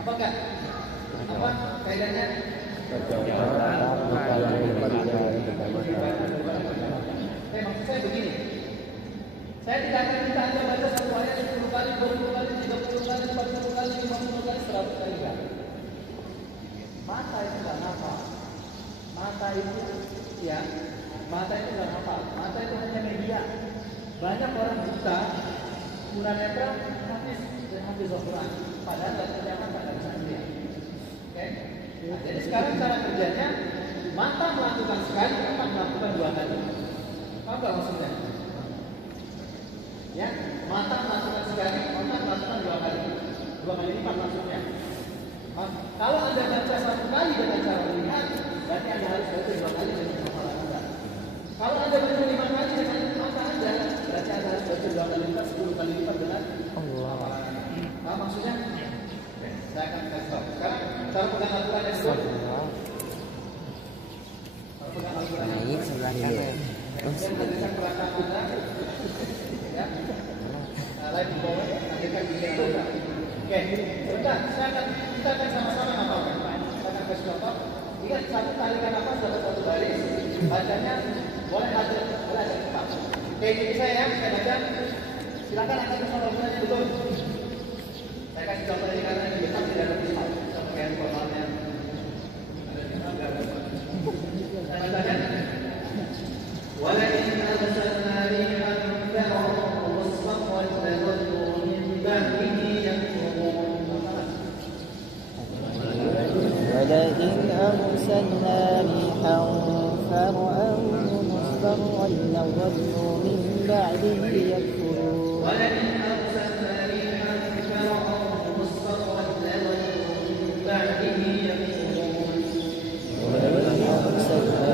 Apakah? Apa kaidahnya? Kerja otak 2 kali lipat daripada kerja mata. Maksud saya begini, saya tidak akan minta Anda baca satu ayat 10 kali, 20 kali, 30 kali, 40 kali, 50 kali, 100 kali kan. Mata itu nggak hafal. Mata itu nggak hafal. Mata itu hanya media. Banyak orang buta, tunanetra, habis Al-Quran. Padahal nggak kerja mata, nggak bisa melihat. Oke? Nah, jadi sekarang cara kerjanya, mata melakukan sekali, otak melakukan 2 kali. Apa maksudnya? Ya, mata melakukan sekali, otak melakukan 2 kali. 2 kali lipat maksudnya. Kalau Anda baca 1 kali dengan cara melihat, berarti Anda harus baca 2 kali dengan hafalan Anda. Kalau Anda baca 5 kali dengan mata Anda, berarti Anda harus baca 2 kali lipat, 10 kali lipat dengan hafalan Anda. Apa maksudnya? Oke, saya akan kasih tahu. Sekarang cara pegang Al-Quran yang kedua. Cara pegang Al-Quran yang Naik sebelah kanan. yang hadirkan perasaan Anda, ya, lain di bawah, hadirkan diri Anda. Oke, sebentar, kita akan sama-sama ngapalkan. Kita akan kasih contoh. Ingat, satu tarikan nafas dapat 1 baris, bacanya boleh ada cepat. Oke, jadi saya baca. Silakan Anda bisa melakukannya betul. Saya kasih contoh ini karena di depan tidak ada pisau, seperti yang formalnya. Saya bacakan. ولئن أرسلنا ريحا فرعون مصفرا لظلوا من بعده يكفرون. ولئن أرسلنا ريحا فرعون مصفرا لظلوا من بعده يكفرون. ولئن أرسلنا ريحا فرعون مصفرا لظلوا من بعده يكفرون. ولئن أرسلنا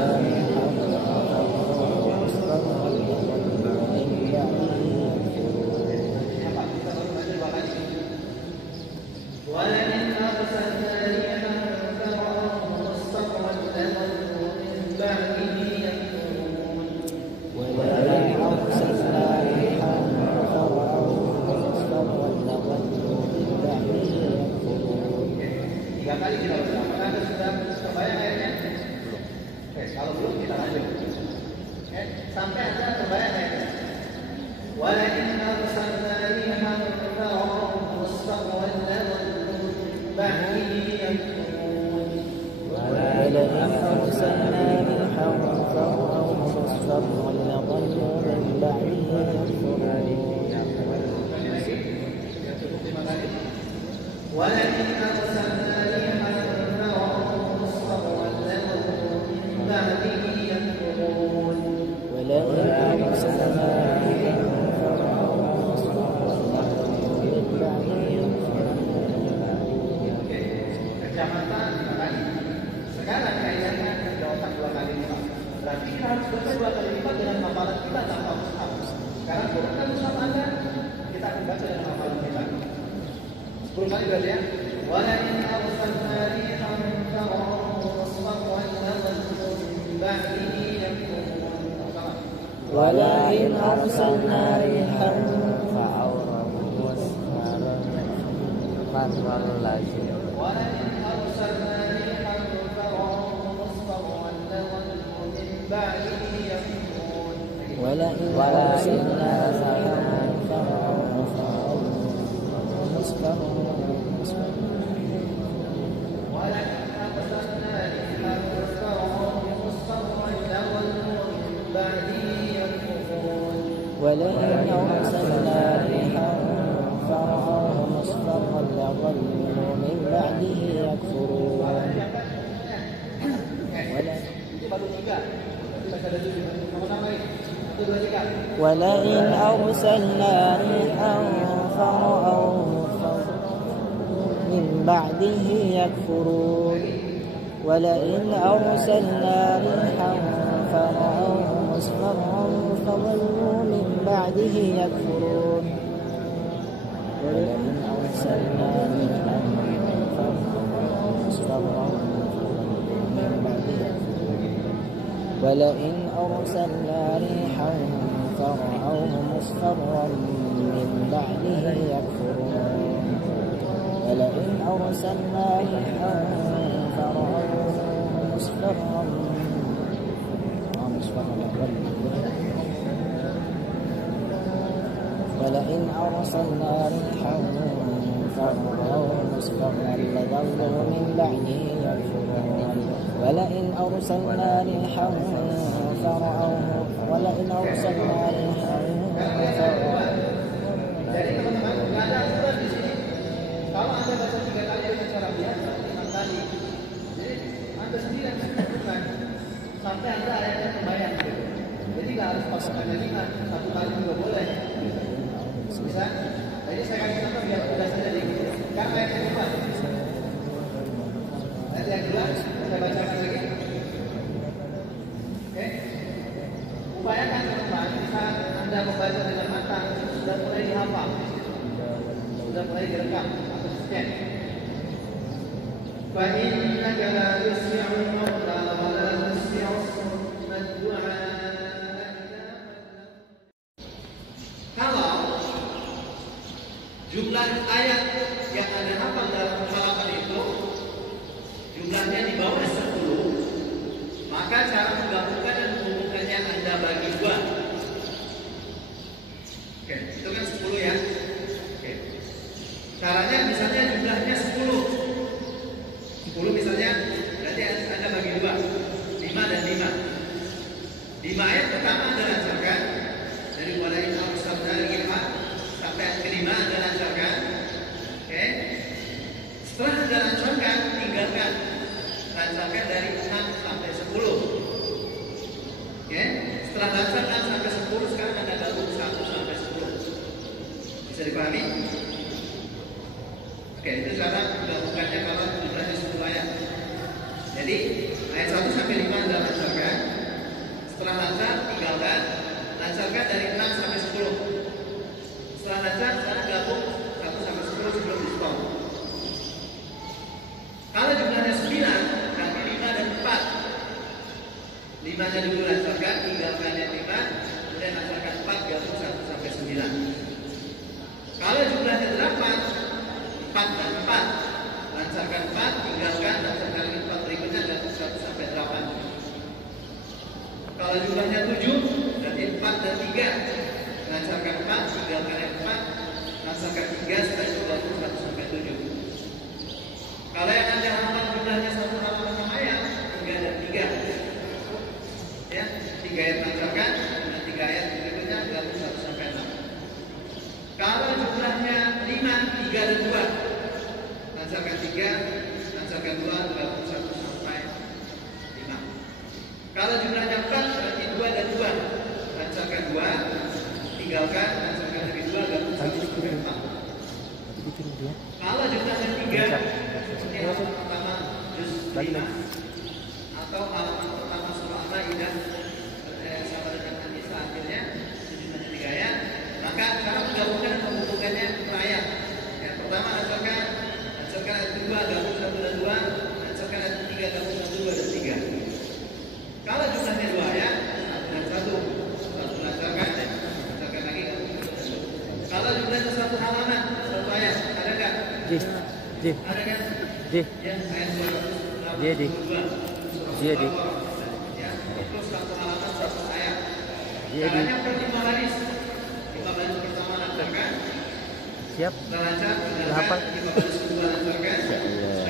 ولئن أرسلنا ريحا فرعون مصفرا لظلوا من بعده يكفرون. ولئن أرسلنا ريحا فرعون مصفرا لظلوا من بعده يكفرون. 3 kali kita ulang. Apakah Anda sudah terbayang ayatnya? Oke, kalau belum kita lanjut. Oke, sampai Anda terbayang ayatnya. ولئن أرسلنا ريحا فرعون مصفرا لظلوا من بعده يكفرون. ولئن أرسلنا ريحا فرعون مصفرا لظلوا من بعده يكفرون. ولئن أرسلنا ريحا فرعون مصفرا لظلوا من بعده يكفرون. ولئن أرسلنا ريحا فرعون مصفرا لظلوا من بعده يكفرون. Oke, kerja mata 5 kali. Sekarang kaidahnya kerja otak 2 kali lipat. Berarti kita harus baca 2 kali lipat dengan hafalan kita tanpa mushaf. Sekarang gunakan mushaf Anda, kita akan baca dengan hafalan kita. 10 kali berarti ya. ولئن أرسلنا ريحا فرعون مصفرا لظلوا من بعده يكفرون. ولئن أرسلنا ريحا فرعون مصفرا ولئن أرسلنا ريحا فرعون مصفرا لظلوا من بعده يكفرون. ولئن أرسلنا ريحا فرعون مصفرا ولئن أرسلنا ريحا فرعون مصفرا لظلوا من بعده يكفرون. ولئن أرسلنا ريحا فرعون مصفرا لظلوا من بعده ولئن أرسلنا ريحا فرأوه من بعده يكفرون ولئن أرسلنا ريحا فرأوه مصفرا فظلوا من بعده يكفرون ولئن أرسلنا ريحا فرأوه مصفرا من بعده يكفرون ولئن أرسلنا ريحا فرأوه مصفرا من بعده يكفرون ولئن أرسلنا ريحا فرأوه مصفرا ولئن أرسلنا ريحا فرأوه مصفرا لظلوا من بعده يكفرون ولئن أرسلنا ريحا فرأوه ولئن أرسلنا ريحا Jadi teman-teman, nggak ada aturan di sini. Kalau Anda baca 3 kali dengan cara biasa, 5 kali. Jadi Anda sendiri yang menentukan sampai Anda ayatnya terbayang. Gitu. Jadi nggak harus patokannya 5, 1 kali juga boleh. Bisa? Jadi saya kasih contoh biar mudah saja nih. Sekarang ayat yang kedua. Ayat yang kedua, saya bacakan lagi. Oke? Upayakan teman-teman, saat Anda membaca dengan matang, sudah mulai dihafal, sudah mulai direkam atau scan. فَإِنَّكَ لَا تُسْمِعُ الْمَوْتَى وَلَا تُسْمِعُ الصُّمَّ الدُّعَاءَ. Kalau jumlah ayat yang Anda hafal dalam halaman itu jumlahnya di bawah 10, maka cara menggabungkan dan menghubungkannya Anda bagi 2. Oke, itu kan 10 ya. Oke. Caranya misalnya jumlahnya 10. 10 misalnya berarti Anda bagi 2. 5 dan 5. 5 ayat pertama Anda lancarkan dari mulai Al-Sabda Al-Ghifar sampai ayat kelima Anda lancarkan. Oke. Setelah Anda lancarkan, tinggalkan. Lancarkan dari 6 sampai 10. Oke. Setelah lancarkan sampai 10, sekarang Anda gabung 1 sampai 10. Bisa dipahami? Oke, itu cara menggabungkannya kalau jumlahnya 10 ayat. Jadi ayat 1 sampai 5 Anda lancarkan. Setelah lancar, tinggalkan. Lancarkan dari 6 sampai 10. Setelah lancar, sekarang gabung 1 sampai 10 sebelum di stop. Kalau jumlahnya 9, berarti 5 dan 4. 5-nya dulu lancarkan, tinggalkan yang 5, kemudian lancarkan 4, gabung 1 sampai 9. Kalau jumlahnya 8, 4 dan 4, lancarkan 4, tinggalkan, lancarkan 4 berikutnya, gabung 1 sampai 8. Kalau jumlahnya 7, berarti 4 dan 3, lancarkan 4, tinggalkan yang 4, lancarkan 3, setelah itu gabung 1 sampai 7. Kalau yang Anda hafal jumlahnya 1 halaman ayat, 3 dan 3. Ya, 3 ayat lancarkan, dan 3 ayat berikutnya gabung 1 sampai 6. Kalau jumlahnya 5, 3 dan 2, lancarkan 3, lancarkan 2, gabung 1 sampai 5. Kalau jumlahnya 4, berarti 2 dan 2, lancarkan 2, tinggalkan, lancarkan dari 2, gabung 1 sampai 4. Kalau jumlahnya 3, seperti halaman pertama juz 5 atau halaman pertama surah Al-Maidah sama dengan An-Nisa akhirnya jumlahnya 3 ayat, maka sekarang menggabungkan dan menghubungkannya per ayat. Yang pertama lancarkan ayat kedua gabung 1 dan 2, lancarkan ayat ketiga gabung 1, 2 dan 3. Kalau jumlahnya 2 ayat, 1 dan 1 lancarkan lagi gabung 1 dan 2. Kalau jumlahnya 1 halaman, 1 ayat, ada nggak? Ada kan? Ya, ayat 282. Ya, itu 1 halaman 1 ayat. Caranya per 5 baris. 5 baris pertama lancarkan. Siap. Lancar, tinggalkan. 5 baris kedua lancarkan. Setelah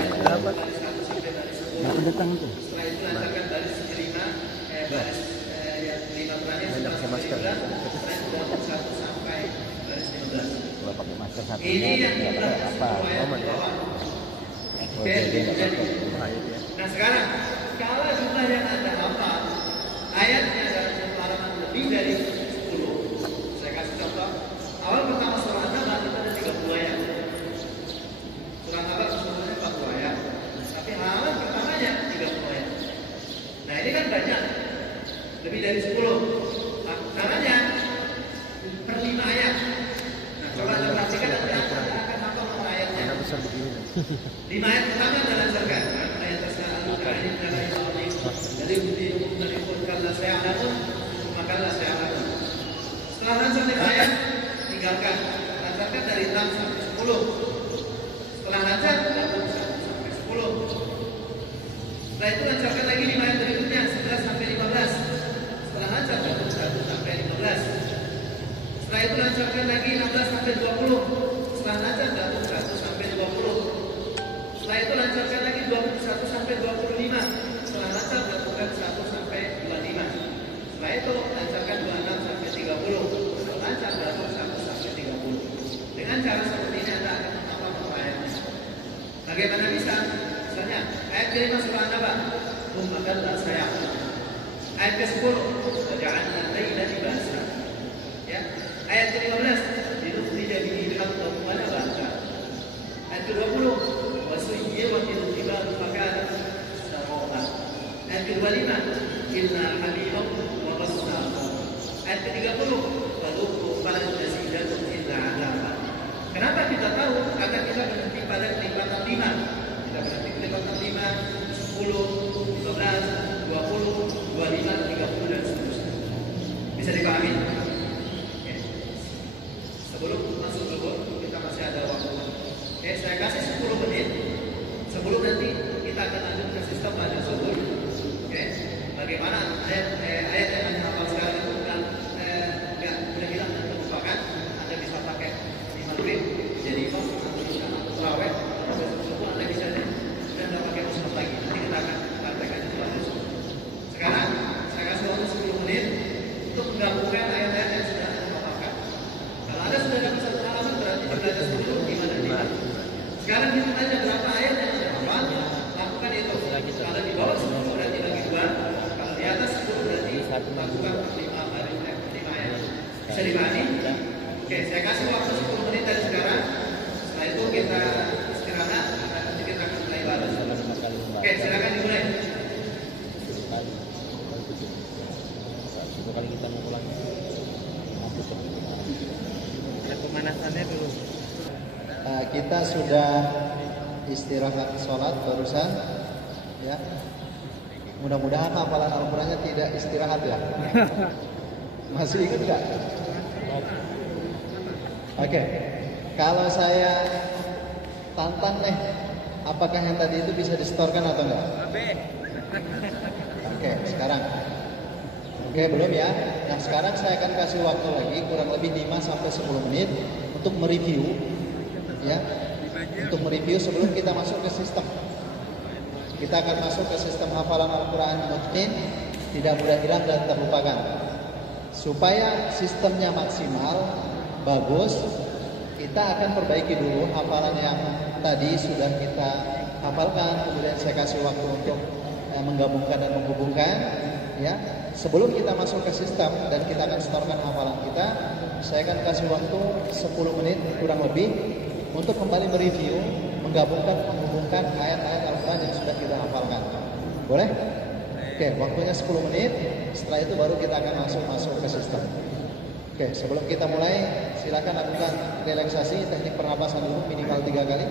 itu baris 1 sampai baris 10. Setelah itu lancarkan baris kelima, baris yang 5 terakhir setelah sampai 15. Setelah itu gabung 1 sampai baris 15. Ini yang kita Nah sekarang kalau jumlah yang Anda hafal ayatnya dalam satu halaman lebih dari 10, 5 ayat pertama anda lancarkan. Ayat tersebut dari bukti umum dari kalau saya alamun, maka saya alamun. Setelah lancar 5 ayat, tinggalkan. Lancarkan dari 6 sampai 10. Setelah lancar, langsung 1 sampai 10. Setelah itu lancarkan lagi 5 ayat berikutnya 11 sampai 15. Setelah lancar, langsung 1 sampai 15. Setelah itu lancarkan lagi 16 sampai 20. Setelah lancar, langsung 1 sampai 20. Setelah itu lancarkan lagi 21 sampai 25. Setelah lancar lakukan 1 sampai 25. Setelah itu lancarkan 26 sampai 30. Setelah lancar lakukan 1 sampai 30. Dengan cara seperti ini Anda akan menghafal ayatnya. Bagaimana bisa? Misalnya ayat kelima surah An-Naba, "Ummakallah saya." Ayat ke-10, "Waja'alna al-laila libasa." Ya. Ayat ke-15, "Linukhrija bihi habban wa nabata." Ayat ke-20, "Wasuyyiwatil jibalu fakanat saraba." Ayat ke-25, "Inna hamimahu wa ghassaqa." Ayat ke-30, "Wadhuqu falan nazidakum illa 'adzaban." Kenapa kita tahu? Karena kita berhenti pada kelipatan 5. Kita berhenti kelipatan 5, 10, 15, 20, 25, 30 dan seterusnya. Bisa dipahami? Oke. Sebelum masuk zuhur, kita masih ada waktu. Oke, saya kasih 10 menit. Sebelum nanti kita akan lanjut ke sistem pada zuhur. Oke. Bagaimana ayat yang Anda hafal sekarang itu kan nggak boleh hilang dan terlupakan. Anda bisa pakai di maghrib, jadi imam atau isya atau tarawih. Besok Anda bisa dan Anda pakai mushaf lagi. Nanti kita akan praktekkan itu bagus. Sekarang saya kasih waktu 10 menit untuk menggabungkan ayat-ayat yang sudah Anda hafalkan. Kalau Anda sudah dapat satu halaman berarti belajar 10 gimana nih? Sekarang hitung aja berapa ayat yang Anda hafal. Lakukan itu. Kalau di bawah 10 berarti bagi 2. Kalau di atas 10 berarti lakukan 5 ayat. Bisa dipahami? Oke, saya kasih waktu 10 menit dari sekarang. Setelah itu kita istirahat. Nanti kita akan mulai baru. Oke, silakan dimulai. Satu kali kita mengulang. Ada pemanasannya dulu. Kita sudah istirahat sholat barusan, ya. Mudah-mudahan hafalan Al-Qurannya tidak istirahat ya. Masih ingat nggak? Oke. Kalau saya tantang nih, apakah yang tadi itu bisa disetorkan atau enggak? Oke, sekarang. Oke, belum ya. Nah, sekarang saya akan kasih waktu lagi kurang lebih 5 sampai 10 menit untuk mereview, ya. Untuk mereview sebelum kita masuk ke sistem. Kita akan masuk ke sistem hafalan Al-Quran mutqin, tidak mudah hilang dan terlupakan. Supaya sistemnya maksimal, bagus, kita akan perbaiki dulu hafalan yang tadi sudah kita hafalkan. Kemudian saya kasih waktu untuk menggabungkan dan menghubungkan, ya. Sebelum kita masuk ke sistem dan kita akan setorkan hafalan kita, saya akan kasih waktu 10 menit kurang lebih untuk kembali mereview, menggabungkan, menghubungkan ayat-ayat Al-Quran yang sudah kita hafalkan. Boleh? Oke, waktunya 10 menit. Setelah itu baru kita akan langsung masuk ke sistem. Oke, sebelum kita mulai, silakan lakukan relaksasi teknik pernapasan dulu minimal 3 kali.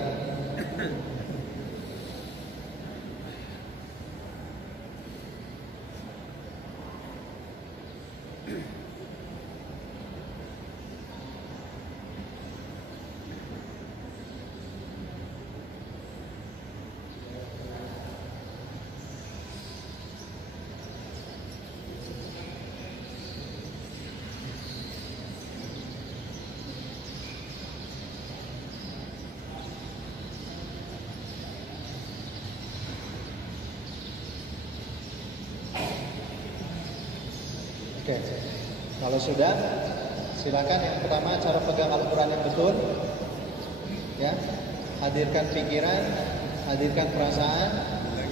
Oke, kalau sudah, silakan yang pertama cara pegang Al-Quran yang betul, ya, hadirkan pikiran, hadirkan perasaan.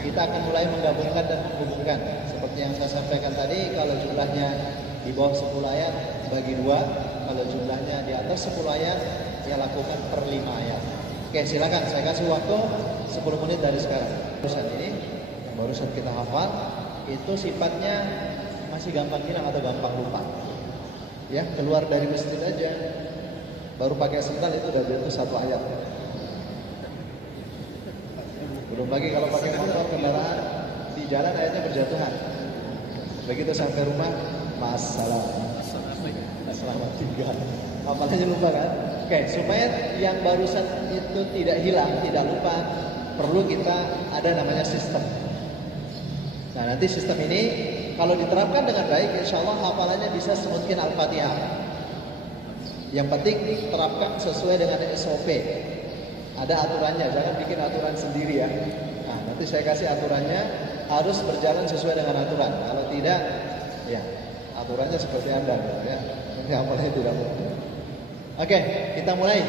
Kita akan mulai menggabungkan dan menghubungkan. Seperti yang saya sampaikan tadi, kalau jumlahnya di bawah 10 ayat bagi 2, kalau jumlahnya di atas 10 ayat, ya lakukan per 5 ayat. Oke, silakan saya kasih waktu 10 menit dari sekarang. Barusan ini, yang barusan kita hafal, itu sifatnya masih gampang hilang atau gampang lupa. Ya, keluar dari masjid aja baru pakai sendal itu udah jatuh 1 ayat. Belum lagi kalau pakai motor kendaraan di jalan akhirnya berjatuhan. Begitu sampai rumah, masalah. Selamat tinggal. Apalagi lupa kan? Oke, supaya yang barusan itu tidak hilang, tidak lupa, perlu kita ada namanya sistem. Nah, nanti sistem ini kalau diterapkan dengan baik, insya Allah hafalannya bisa semungkin Al-Fatihah. Yang penting terapkan sesuai dengan SOP. Ada aturannya, jangan bikin aturan sendiri ya. Nah, nanti saya kasih aturannya, harus berjalan sesuai dengan aturan. Kalau tidak, ya aturannya seperti Anda ya. Ini hafalannya tidak mungkin. Oke, kita mulai.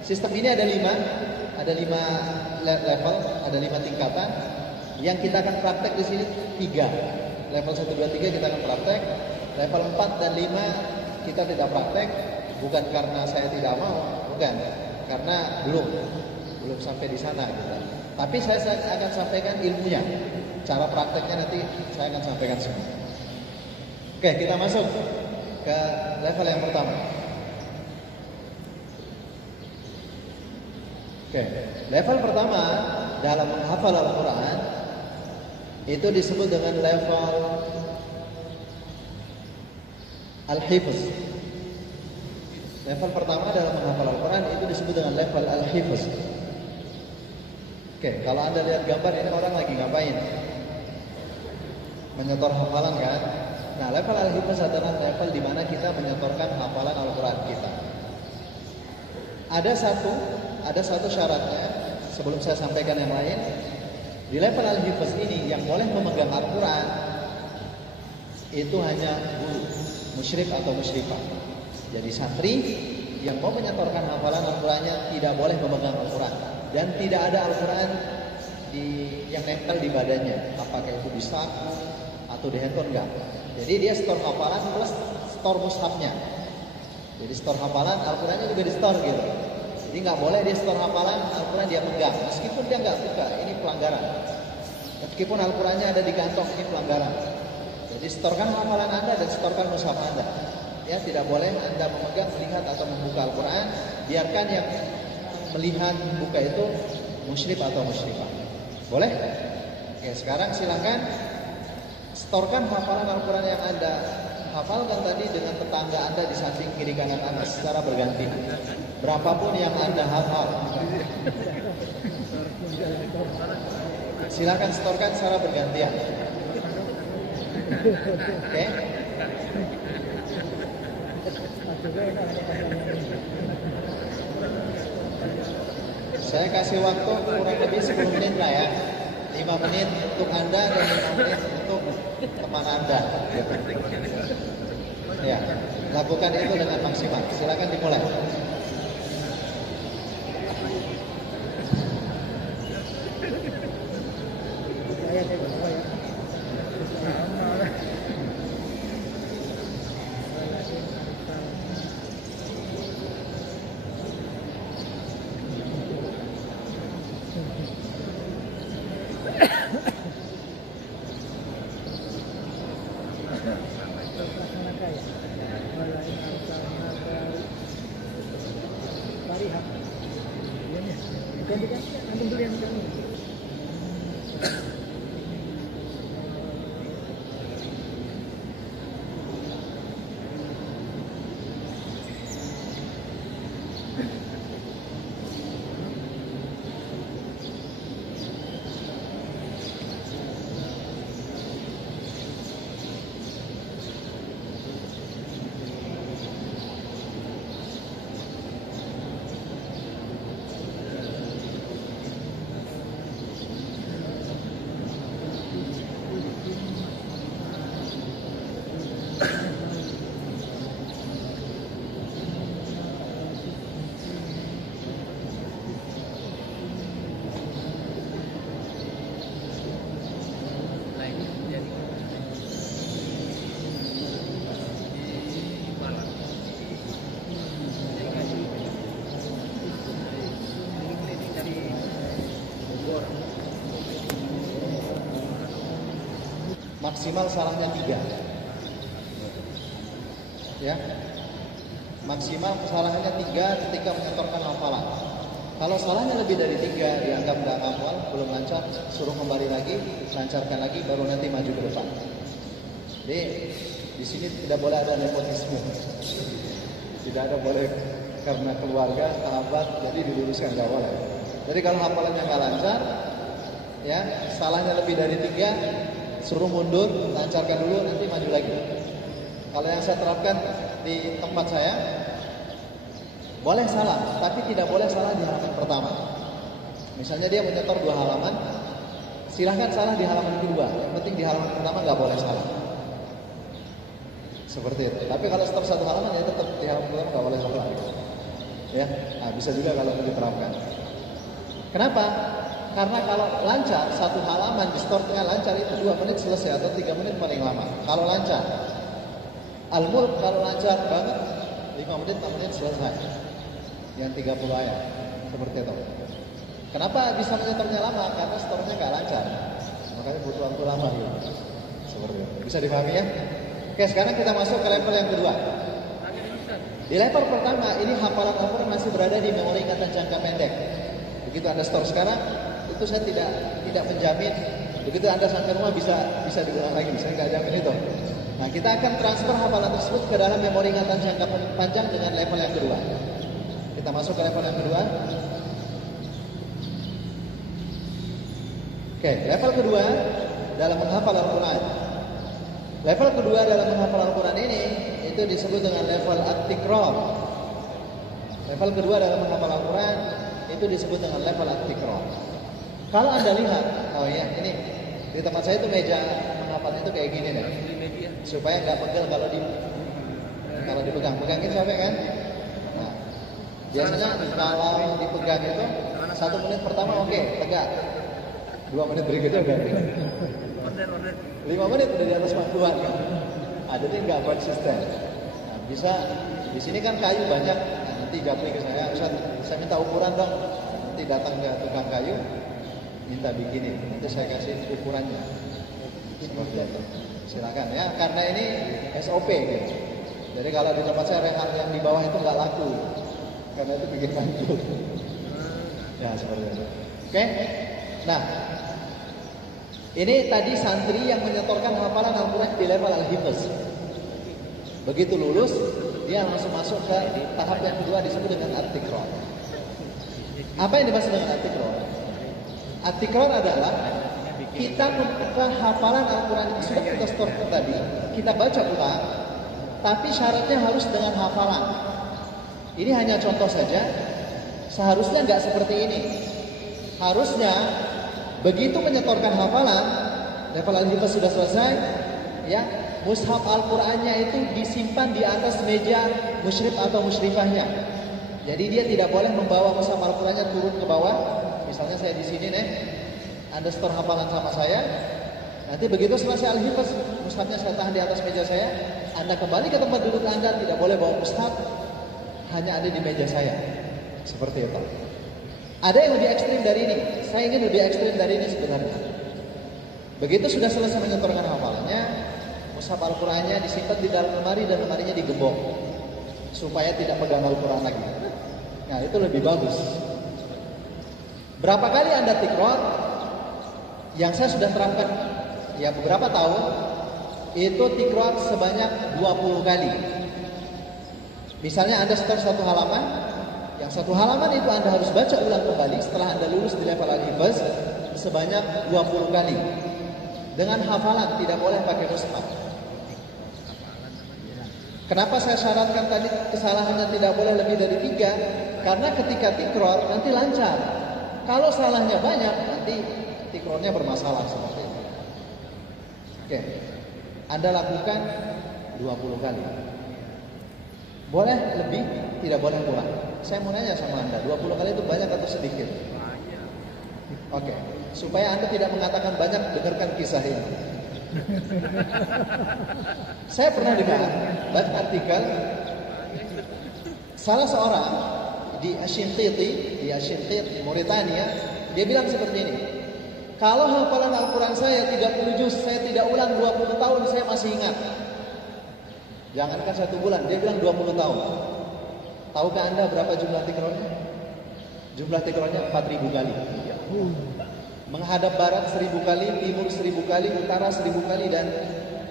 Sistem ini ada 5 level, ada 5 tingkatan. Yang kita akan praktek di sini 3. Level 1, 2, 3 kita akan praktek. Level 4 dan 5 kita tidak praktek. Bukan karena saya tidak mau, bukan. Karena belum sampai di sana gitu. Tapi saya akan sampaikan ilmunya. Cara prakteknya nanti saya akan sampaikan semua. Oke, kita masuk ke level yang pertama. Oke, level pertama dalam menghafal Al-Quran itu disebut dengan level Al-Hifz. Level pertama dalam menghafal Al-Quran itu disebut dengan level Al-Hifz. Oke, kalau Anda lihat gambar ini orang lagi ngapain? Menyetor hafalan kan? Nah, level Al-Hifz adalah level di mana kita menyetorkan hafalan Al-Quran kita. Ada satu syaratnya sebelum saya sampaikan yang lain. Di level Al-Hifz ini yang boleh memegang Al-Quran itu hanya guru, musyrif atau musyrifah. Jadi santri yang mau menyetorkan hafalan Al-Qurannya tidak boleh memegang Al-Quran. Dan tidak ada Al-Quran yang nempel di badannya. Apakah itu di saku atau di handphone, enggak. Jadi dia store hafalan plus store mushafnya. Jadi store hafalan, Al-Qurannya juga di store gitu. Jadi nggak boleh dia store hafalan, Al-Quran dia pegang. Meskipun dia nggak suka, ini pelanggaran. Meskipun Al-Qurannya ada di kantong, ini pelanggaran. Jadi storekan hafalan Anda dan storekan mushaf Anda. Ya, tidak boleh Anda memegang, melihat atau membuka Al-Quran. Biarkan yang melihat, membuka itu musyrif atau musyrifah. Boleh? Oke, sekarang silakan storekan hafalan Al-Quran yang Anda hafalkan tadi dengan tetangga Anda di samping kiri kanan Anda secara bergantian. Berapapun yang Anda hafal, silakan storekan secara bergantian. Oke? Saya kasih waktu kurang lebih 10 menit lah ya. 5 menit untuk Anda dan 5 menit untuk teman Anda. Ya, lakukan itu dengan maksimal. Silakan dimulai. Maksimal salahnya 3. Ya. Maksimal kesalahannya 3 ketika menyetorkan hafalan. Kalau salahnya lebih dari 3 dianggap nggak hafal, belum lancar, suruh kembali lagi, lancarkan lagi, baru nanti maju ke depan. Jadi di sini tidak boleh ada nepotisme, tidak ada boleh karena keluarga, sahabat, jadi diluruskan nggak boleh. Jadi kalau hafalannya nggak lancar, ya salahnya lebih dari 3, suruh mundur, lancarkan dulu, nanti maju lagi. Kalau yang saya terapkan di tempat saya, boleh salah, tapi tidak boleh salah di halaman pertama. Misalnya dia menyetor 2 halaman, silahkan salah di halaman kedua. Yang penting di halaman pertama nggak boleh salah. Seperti itu. Tapi kalau stop 1 halaman ya tetap di halaman pertama nggak boleh salah. Ya, nah, bisa juga kalau diterapkan. Kenapa? Karena kalau lancar 1 halaman di store-nya lancar itu 2 menit selesai atau 3 menit paling lama. Kalau lancar, Al-Mulk kalau lancar banget 5 menit 6 menit selesai. Yang 30 ayat seperti itu. Kenapa bisa menyetornya lama? Karena store-nya nggak lancar, makanya butuh waktu lama gitu. Seperti itu. Bisa dipahami ya? Oke, sekarang kita masuk ke level yang kedua. Di level pertama ini hafalan Al-Quran masih berada di memori ingatan jangka pendek. Begitu Anda store sekarang, itu saya tidak menjamin. Begitu Anda sampai rumah bisa diulang lagi, saya nggak jamin itu. Nah, kita akan transfer hafalan tersebut ke dalam memori ingatan jangka panjang dengan level yang kedua. Kita masuk ke level yang kedua. Oke, level kedua dalam menghafal Al-Quran. Level kedua dalam menghafal Al-Quran ini itu disebut dengan level at-tikrar. Level kedua dalam menghafal Al-Quran itu disebut dengan level at-tikrar. Kalau Anda lihat, oh ya, ini di tempat saya itu meja menghafal itu kayak gini deh. Supaya nggak pegel kalau dipegang. Pegangin sampai kan? Nah, biasanya kalau dipegang itu 1 menit pertama oke, tegak. 2 menit berikutnya udah 5 menit udah di atas 40-an kan? Jadi nggak konsisten. Nah, bisa di sini kan kayu banyak. Nah, nanti japri ke saya, Ustaz, saya minta ukuran dong. Nanti datang ke tukang kayu, minta bikinin. Nanti saya kasih ukurannya. Seperti itu. Silakan ya, karena ini SOP gitu. Jadi kalau di tempat saya hal yang di bawah itu nggak laku, karena itu bikin manjur. Ya seperti itu. Oke. Nah, ini tadi santri yang menyetorkan hafalan Al-Quran di level Al-Hifz. Begitu lulus, dia langsung masuk ke tahap yang kedua disebut dengan at-tikrar. Apa yang dimaksud dengan at-tikrar? At-tikrar adalah kita membuka hafalan Al-Quran yang sudah kita setorkan tadi, kita baca ulang, tapi syaratnya harus dengan hafalan. Ini hanya contoh saja. Seharusnya nggak seperti ini. Harusnya begitu menyetorkan hafalan, level Al-Hifz sudah selesai, ya, mushaf Al-Qur'annya itu disimpan di atas meja musyrif atau musyrifahnya. Jadi dia tidak boleh membawa mushaf Al-Qur'annya turun ke bawah. Misalnya saya di sini nih, Anda setor hafalan sama saya. Nanti begitu selesai Al-Hifz, mushafnya saya tahan di atas meja saya. Anda kembali ke tempat duduk Anda, tidak boleh bawa mushaf, hanya ada di meja saya. Seperti itu. Ada yang lebih ekstrim dari ini. Saya ingin lebih ekstrim dari ini sebenarnya. Begitu sudah selesai menyetorkan hafalannya, mushaf Al-Qur'annya disimpan di dalam lemari dan lemarinya digembok supaya tidak pegang Al-Qur'an lagi. Nah, itu lebih bagus. Berapa kali Anda tikrar? Yang saya sudah terapkan ya beberapa tahun, itu tikrar sebanyak 20 kali. Misalnya Anda setor 1 halaman, yang 1 halaman itu Anda harus baca ulang kembali setelah Anda lulus di level Al-Hifz sebanyak 20 kali. Dengan hafalan, tidak boleh pakai mushaf. Kenapa saya syaratkan tadi kesalahannya tidak boleh lebih dari 3? Karena ketika tikrar nanti lancar. Kalau salahnya banyak, nanti tikrarnya bermasalah seperti itu. Oke. Anda lakukan 20 kali. Boleh lebih, tidak boleh kurang. Saya mau nanya sama Anda, 20 kali itu banyak atau sedikit? Oke, supaya Anda tidak mengatakan banyak, dengarkan kisah ini. Saya pernah baca artikel salah seorang di Ashinqiti, di Mauritania, dia bilang seperti ini. Kalau hafalan Al-Quran saya 30 juz, saya tidak ulang 20 tahun, saya masih ingat. Jangankan 1 bulan, dia bilang 20 tahun. Tahukah Anda berapa jumlah tikrarnya? Jumlah tikrornya 4000 kali. Menghadap barat 1000 kali, timur 1000 kali, utara 1000 kali, dan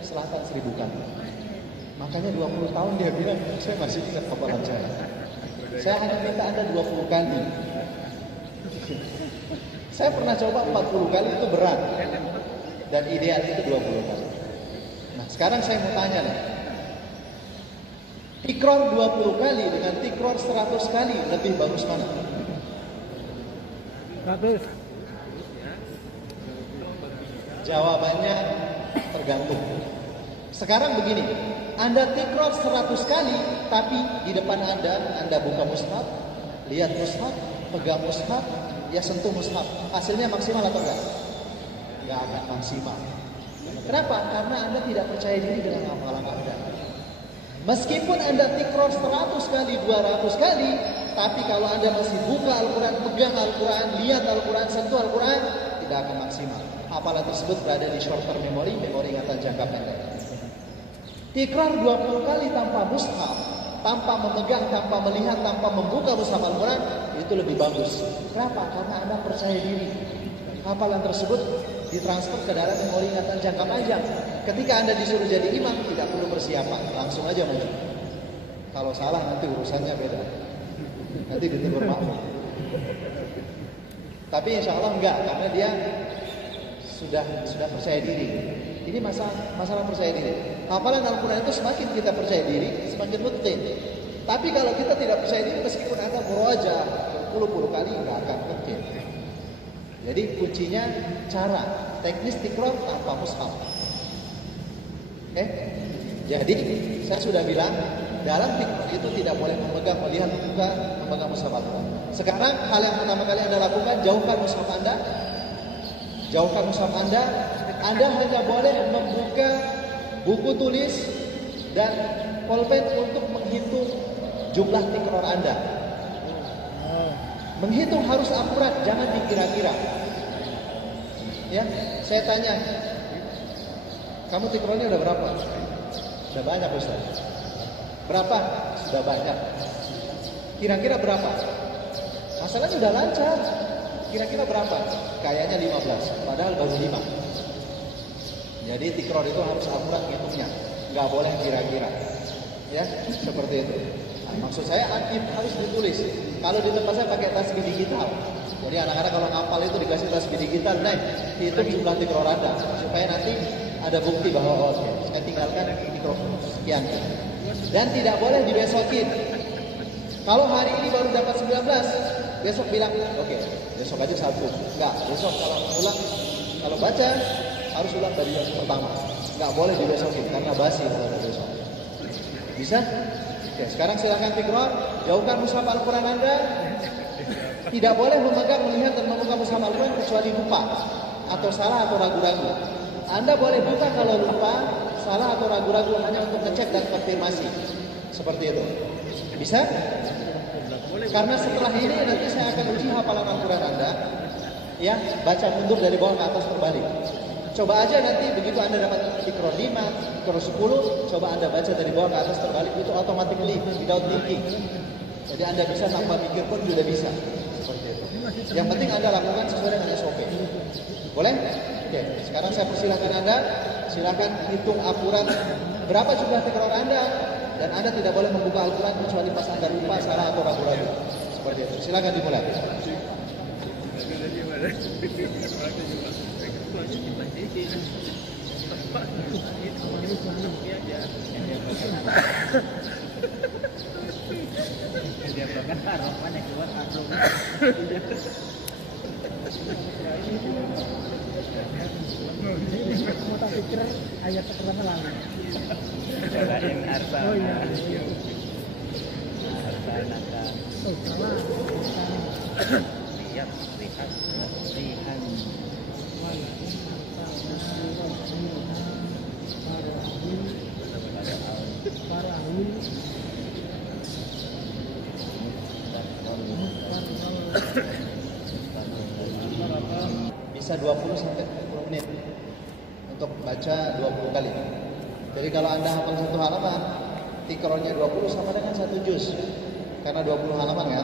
selatan 1000 kali. Makanya 20 tahun dia bilang, saya masih ingat hafalan saya. Saya hanya minta Anda 20 kali. Saya pernah coba 40 kali, itu berat. Dan ideal itu 20 kali. Nah, sekarang saya mau tanya nih. Tikror 20 kali dengan tikror 100 kali lebih bagus mana? Bagus. Jawabannya tergantung. Sekarang begini, Anda tikror 100 kali, tapi di depan Anda buka mushaf, lihat mushaf, pegang mushaf, ya sentuh mushaf. Hasilnya maksimal atau enggak? Enggak akan maksimal. Kenapa? Karena Anda tidak percaya diri dengan hafalan Anda. Meskipun Anda tikror 100 kali, 200 kali, tapi kalau Anda masih buka Al-Quran, pegang Al-Quran, lihat Al-Quran, sentuh Al-Quran, tidak akan maksimal. Hafalan tersebut berada di short term memory, memori ingatan jangka pendek. Tikror 20 kali tanpa mushaf, tanpa memegang, tanpa melihat, tanpa membuka mushaf Al-Quran, itu lebih bagus. Kenapa? Karena Anda percaya diri. Hafalan tersebut ditransfer ke dalam memori ingatan jangka panjang. Ketika Anda disuruh jadi imam, tidak perlu persiapan, langsung aja maju. Kalau salah nanti urusannya beda. Nanti ditegur makmum. Tapi insya Allah enggak, karena dia sudah percaya diri. Ini masalah percaya diri. Hafalan Al-Quran itu semakin kita percaya diri, semakin mungkin. Tapi kalau kita tidak percaya diri, meskipun Anda murojaah berpuluh-puluh kali, nggak akan mungkin. Jadi kuncinya cara teknis tikror tanpa mushaf. Oke? Jadi saya sudah bilang dalam tikror itu tidak boleh memegang, melihat, membuka, memegang mushaf Al-Quran. Sekarang hal yang pertama kali Anda lakukan, jauhkan mushaf Anda. Jauhkan mushaf Anda. Anda hanya boleh membuka buku tulis dan pulpen untuk menghitung jumlah tikror Anda. Menghitung harus akurat, jangan dikira-kira. Ya, saya tanya, kamu tikrornya udah berapa? Sudah banyak, Ustaz. Berapa? Sudah banyak. Kira-kira berapa? Masalahnya udah lancar. Kira-kira berapa? Kayaknya 15, padahal baru 5. Jadi tikror itu harus akurat ngitungnya, nggak boleh kira-kira. Ya, seperti itu. Nah, maksud saya harus ditulis. Kalau di tempat saya pakai tasbih digital. Jadi anak-anak kalau ngapal itu dikasih tasbih digital, nah hitung jumlah tikror Anda supaya nanti ada bukti bahwa oke, saya tinggalkan tikror sekian. Dan tidak boleh dibesokin. Kalau hari ini baru dapat 19, besok bilang oke, besok aja 1. Enggak, besok kalau ulang, kalau baca harus ulang dari yang pertama. Enggak boleh dibesokin karena basi kalau ada besok. Bisa? Oke, sekarang silakan tikror, jauhkan mushaf Al-Quran Anda. Tidak boleh memegang, melihat dan membuka mushaf Al-Quran kecuali lupa atau salah atau ragu-ragu. Anda boleh buka kalau lupa, salah atau ragu-ragu hanya untuk ngecek dan konfirmasi. Seperti itu. Bisa? Karena setelah ini nanti saya akan uji hafalan Al-Quran Anda. Ya, baca mundur dari bawah ke atas terbalik. Coba aja nanti begitu Anda dapat tikror 5, tikror 10, coba Anda baca dari bawah ke atas terbalik, itu automatically without thinking. Jadi Anda bisa tanpa pikir pun sudah bisa. Seperti itu. Yang penting Anda lakukan sesuai dengan SOP. Boleh? Oke, sekarang saya persilahkan Anda, silakan hitung akurat berapa jumlah tikror Anda, dan Anda tidak boleh membuka Al-Quran kecuali pas Anda lupa, salah atau ragu-ragu. Seperti itu. Silakan dimulai. Mau tak pikir ayat pertama lalu. Jalanin harta. Oh iya. Harta nada. Oh salah. Lihat. Lihan. Bisa 20 sampai 40 menit untuk baca 20 kali. Jadi kalau Anda hafal satu halaman, tikrornya 20 sama dengan 1 juz. Karena 20 halaman ya.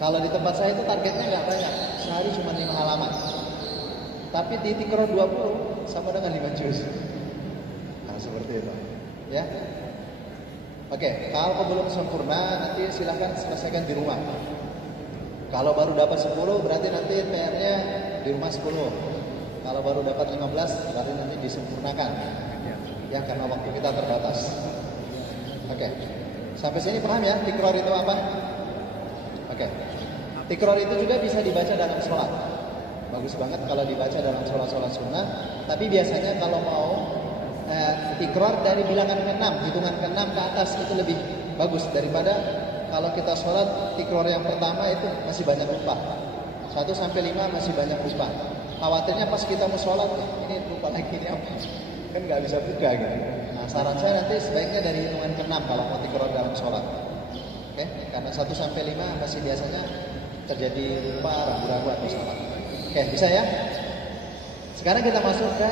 Kalau di tempat saya itu targetnya nggak banyak, sehari cuma 5 halaman. Tapi di Tikro 20 sama dengan 5 juz. Nah, seperti itu. Ya. Oke, kalau belum sempurna nanti silahkan selesaikan di rumah. Kalau baru dapat 10 berarti nanti PR-nya di rumah 10. Kalau baru dapat 15 berarti nanti disempurnakan. Ya, karena waktu kita terbatas. Oke. Sampai sini paham ya tikror itu apa? Oke. Tikror itu juga bisa dibaca dalam sholat. Bagus banget kalau dibaca dalam sholat-sholat sunnah. Tapi biasanya kalau mau tikror dari bilangan ke-6, hitungan ke-6 ke atas itu lebih bagus daripada kalau kita sholat tikror yang pertama itu masih banyak lupa. 1 sampai 5 masih banyak lupa. Khawatirnya pas kita mau sholat ini lupa lagi ini apa? Kan nggak bisa buka gitu. Nah, saran saya nanti sebaiknya dari hitungan ke-6 kalau mau tikror dalam sholat. Oke, karena 1 sampai 5 masih biasanya terjadi lupa, ragu-ragu atau salah. Oke, bisa ya? Sekarang kita masuk ke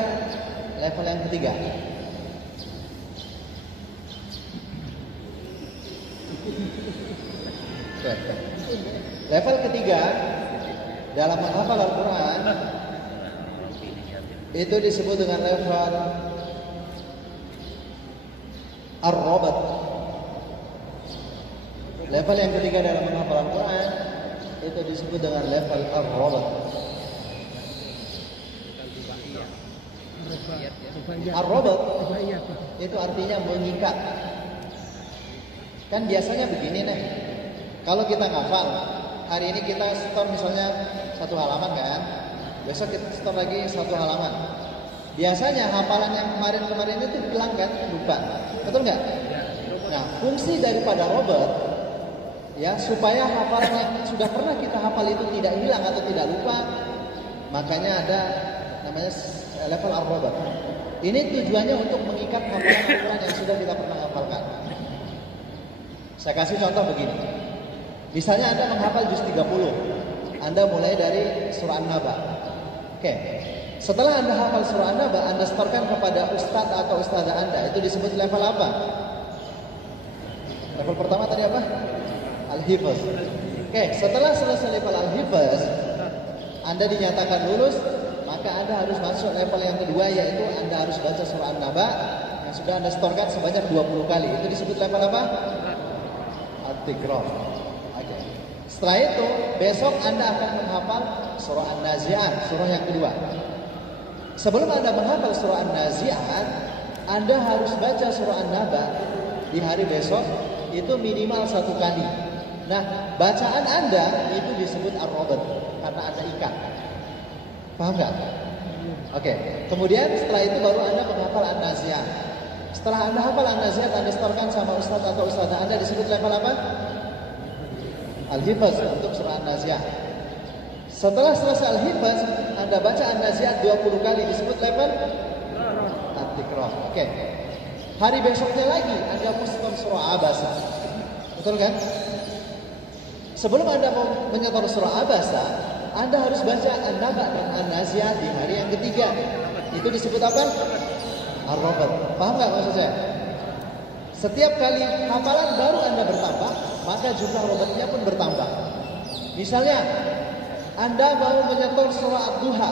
level yang ketiga. Oke. Level ketiga dalam menghafal Al-Quran itu disebut dengan level Ar-Rabat. Level yang ketiga dalam menghafal Al-Quran itu disebut dengan level Ar-Rabat. Ar-Rabat itu artinya mengikat. Kan biasanya begini nih. Kalau kita ngafal, hari ini kita store misalnya 1 halaman kan, besok kita store lagi 1 halaman. Biasanya hafalan yang kemarin-kemarin itu hilang kan, lupa. Betul nggak? Nah, fungsi daripada Robert ya supaya hafalan yang sudah pernah kita hafal itu tidak hilang atau tidak lupa, makanya ada namanya level Ar-Rabat. Ini tujuannya untuk mengikat hafalan-hafalan yang sudah kita pernah hafalkan. Saya kasih contoh begini. Misalnya Anda menghafal juz 30. Anda mulai dari surah An-Naba. Oke. Setelah Anda hafal surah An-Naba, Anda setorkan kepada ustadz atau ustadzah Anda. Itu disebut level apa? Level pertama tadi apa? Al-Hifz. Oke, setelah selesai level Al-Hifz, Anda dinyatakan lulus, maka Anda harus masuk level yang kedua, yaitu Anda harus baca surah An-Naba yang sudah Anda setorkan sebanyak 20 kali. Itu disebut level apa? At-Tikror. Oke. Setelah itu, besok Anda akan menghafal surah An-Nazi'at, surah yang kedua. Sebelum Anda menghafal surah An-Nazi'at, Anda harus baca surah An-Naba di hari besok itu minimal 1 kali. Nah, bacaan Anda itu disebut Ar-Rabat karena Anda ikat. Paham nggak? Oke. Kemudian setelah itu baru Anda menghafal An-Nazi'at. Setelah Anda hafal An-Nazi'at, Anda setorkan sama ustadz atau ustadzah Anda, disebut level apa? Al-Hifz untuk surah An-Nazi'at. Setelah selesai Al-Hifz, Anda baca An-Nazi'at 20 kali, disebut level At-Tikror. Oke. Hari besoknya lagi Anda muslim surah Abasa. Betul kan? Sebelum Anda mau menyetor surah Abasa, Anda harus baca An-Naba dan An-Nazi'at di hari yang ketiga. Itu disebut apa? Ar-Rabat. Paham nggak maksud saya? Setiap kali hafalan baru Anda bertambah, maka jumlah robatnya pun bertambah. Misalnya, Anda mau menyetor surah Ad-Duha.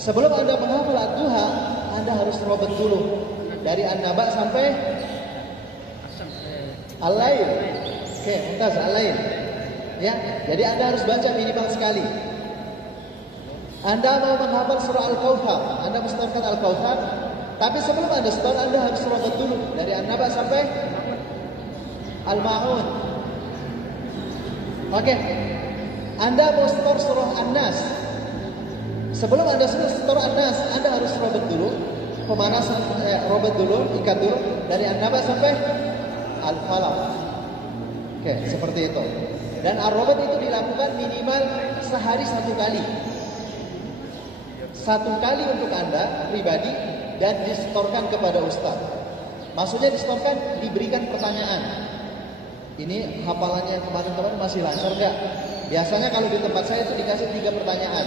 Sebelum Anda menghafal Ad-Duha, Anda harus robat dulu dari An-Naba sampai Al-Lail. Oke, mumtaz, Al-Lail. Ya, jadi Anda harus baca minimal sekali. Anda mau menghafal surah Al-Kautsar, Anda mustarkan Al-Kautsar, tapi sebelum Anda setor, Anda harus robat dulu dari An-Naba sampai Al-Ma'un. Oke. Anda mau setor surah An-Nas. Sebelum Anda setor An-Nas, Anda harus robat dulu, pemanasan robat dulu, ikat dulu dari An-Naba sampai Al-Falaq. Oke, seperti itu. Dan ar-robat itu dilakukan minimal sehari 1 kali. 1 kali untuk Anda pribadi dan disetorkan kepada ustaz. Maksudnya disetorkan, diberikan pertanyaan. Ini hafalannya yang kemarin-kemarin masih lancar enggak? Biasanya kalau di tempat saya itu dikasih 3 pertanyaan.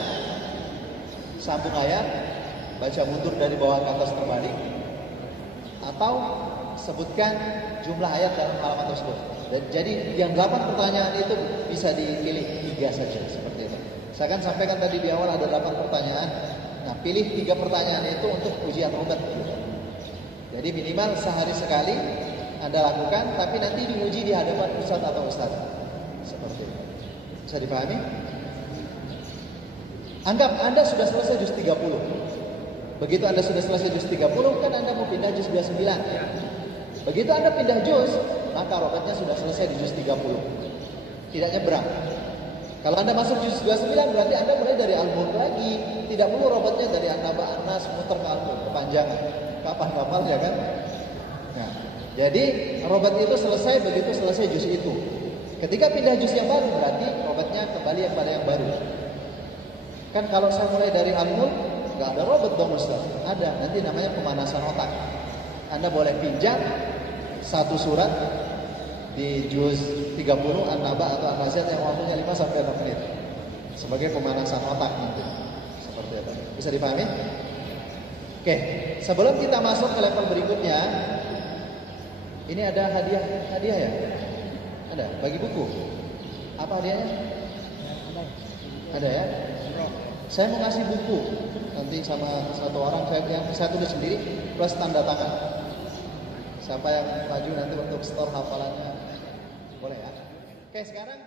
Sambung ayat, baca mundur dari bawah ke atas terbalik, atau sebutkan jumlah ayat dalam halaman tersebut. Jadi yang 8 pertanyaan itu bisa dipilih 3 saja seperti itu. Saya kan sampaikan tadi di awal ada 8 pertanyaan. Nah, pilih 3 pertanyaan itu untuk ujian robat. Jadi minimal sehari sekali Anda lakukan, tapi nanti diuji di hadapan ustadz atau ustadz. Seperti itu. Bisa dipahami? Anggap Anda sudah selesai juz 30. Begitu Anda sudah selesai juz 30, kan Anda mau pindah juz 29. Begitu Anda pindah juz, maka robatnya sudah selesai di juz 30. Tidak nyebrang. Kalau Anda masuk juz 29, berarti Anda mulai dari Al-Mulk lagi. Tidak perlu robatnya dari An-Naba, An-Nas, muter ke Al-Mulk, kepanjangan. Kapan kapal ya kan? Nah, jadi robat itu selesai begitu selesai juz itu. Ketika pindah juz yang baru, berarti robatnya kembali pada yang baru. Kan kalau saya mulai dari Al-Mulk, nggak ada robat dong Ustaz. Ada, nanti namanya pemanasan otak. Anda boleh pinjam satu surat di juz 30 An-Naba atau An-Nazi'at yang waktunya 5 sampai 6 menit sebagai pemanasan otak nanti. Seperti itu. Bisa dipahami? Oke, sebelum kita masuk ke level berikutnya, ini ada hadiah ya? Ada, bagi buku. Apa hadiahnya? Ada ya? Saya mau ngasih buku nanti sama satu orang yang saya tulis sendiri plus tanda tangan. Siapa yang maju nanti untuk store hafalannya boleh ya? Oke, sekarang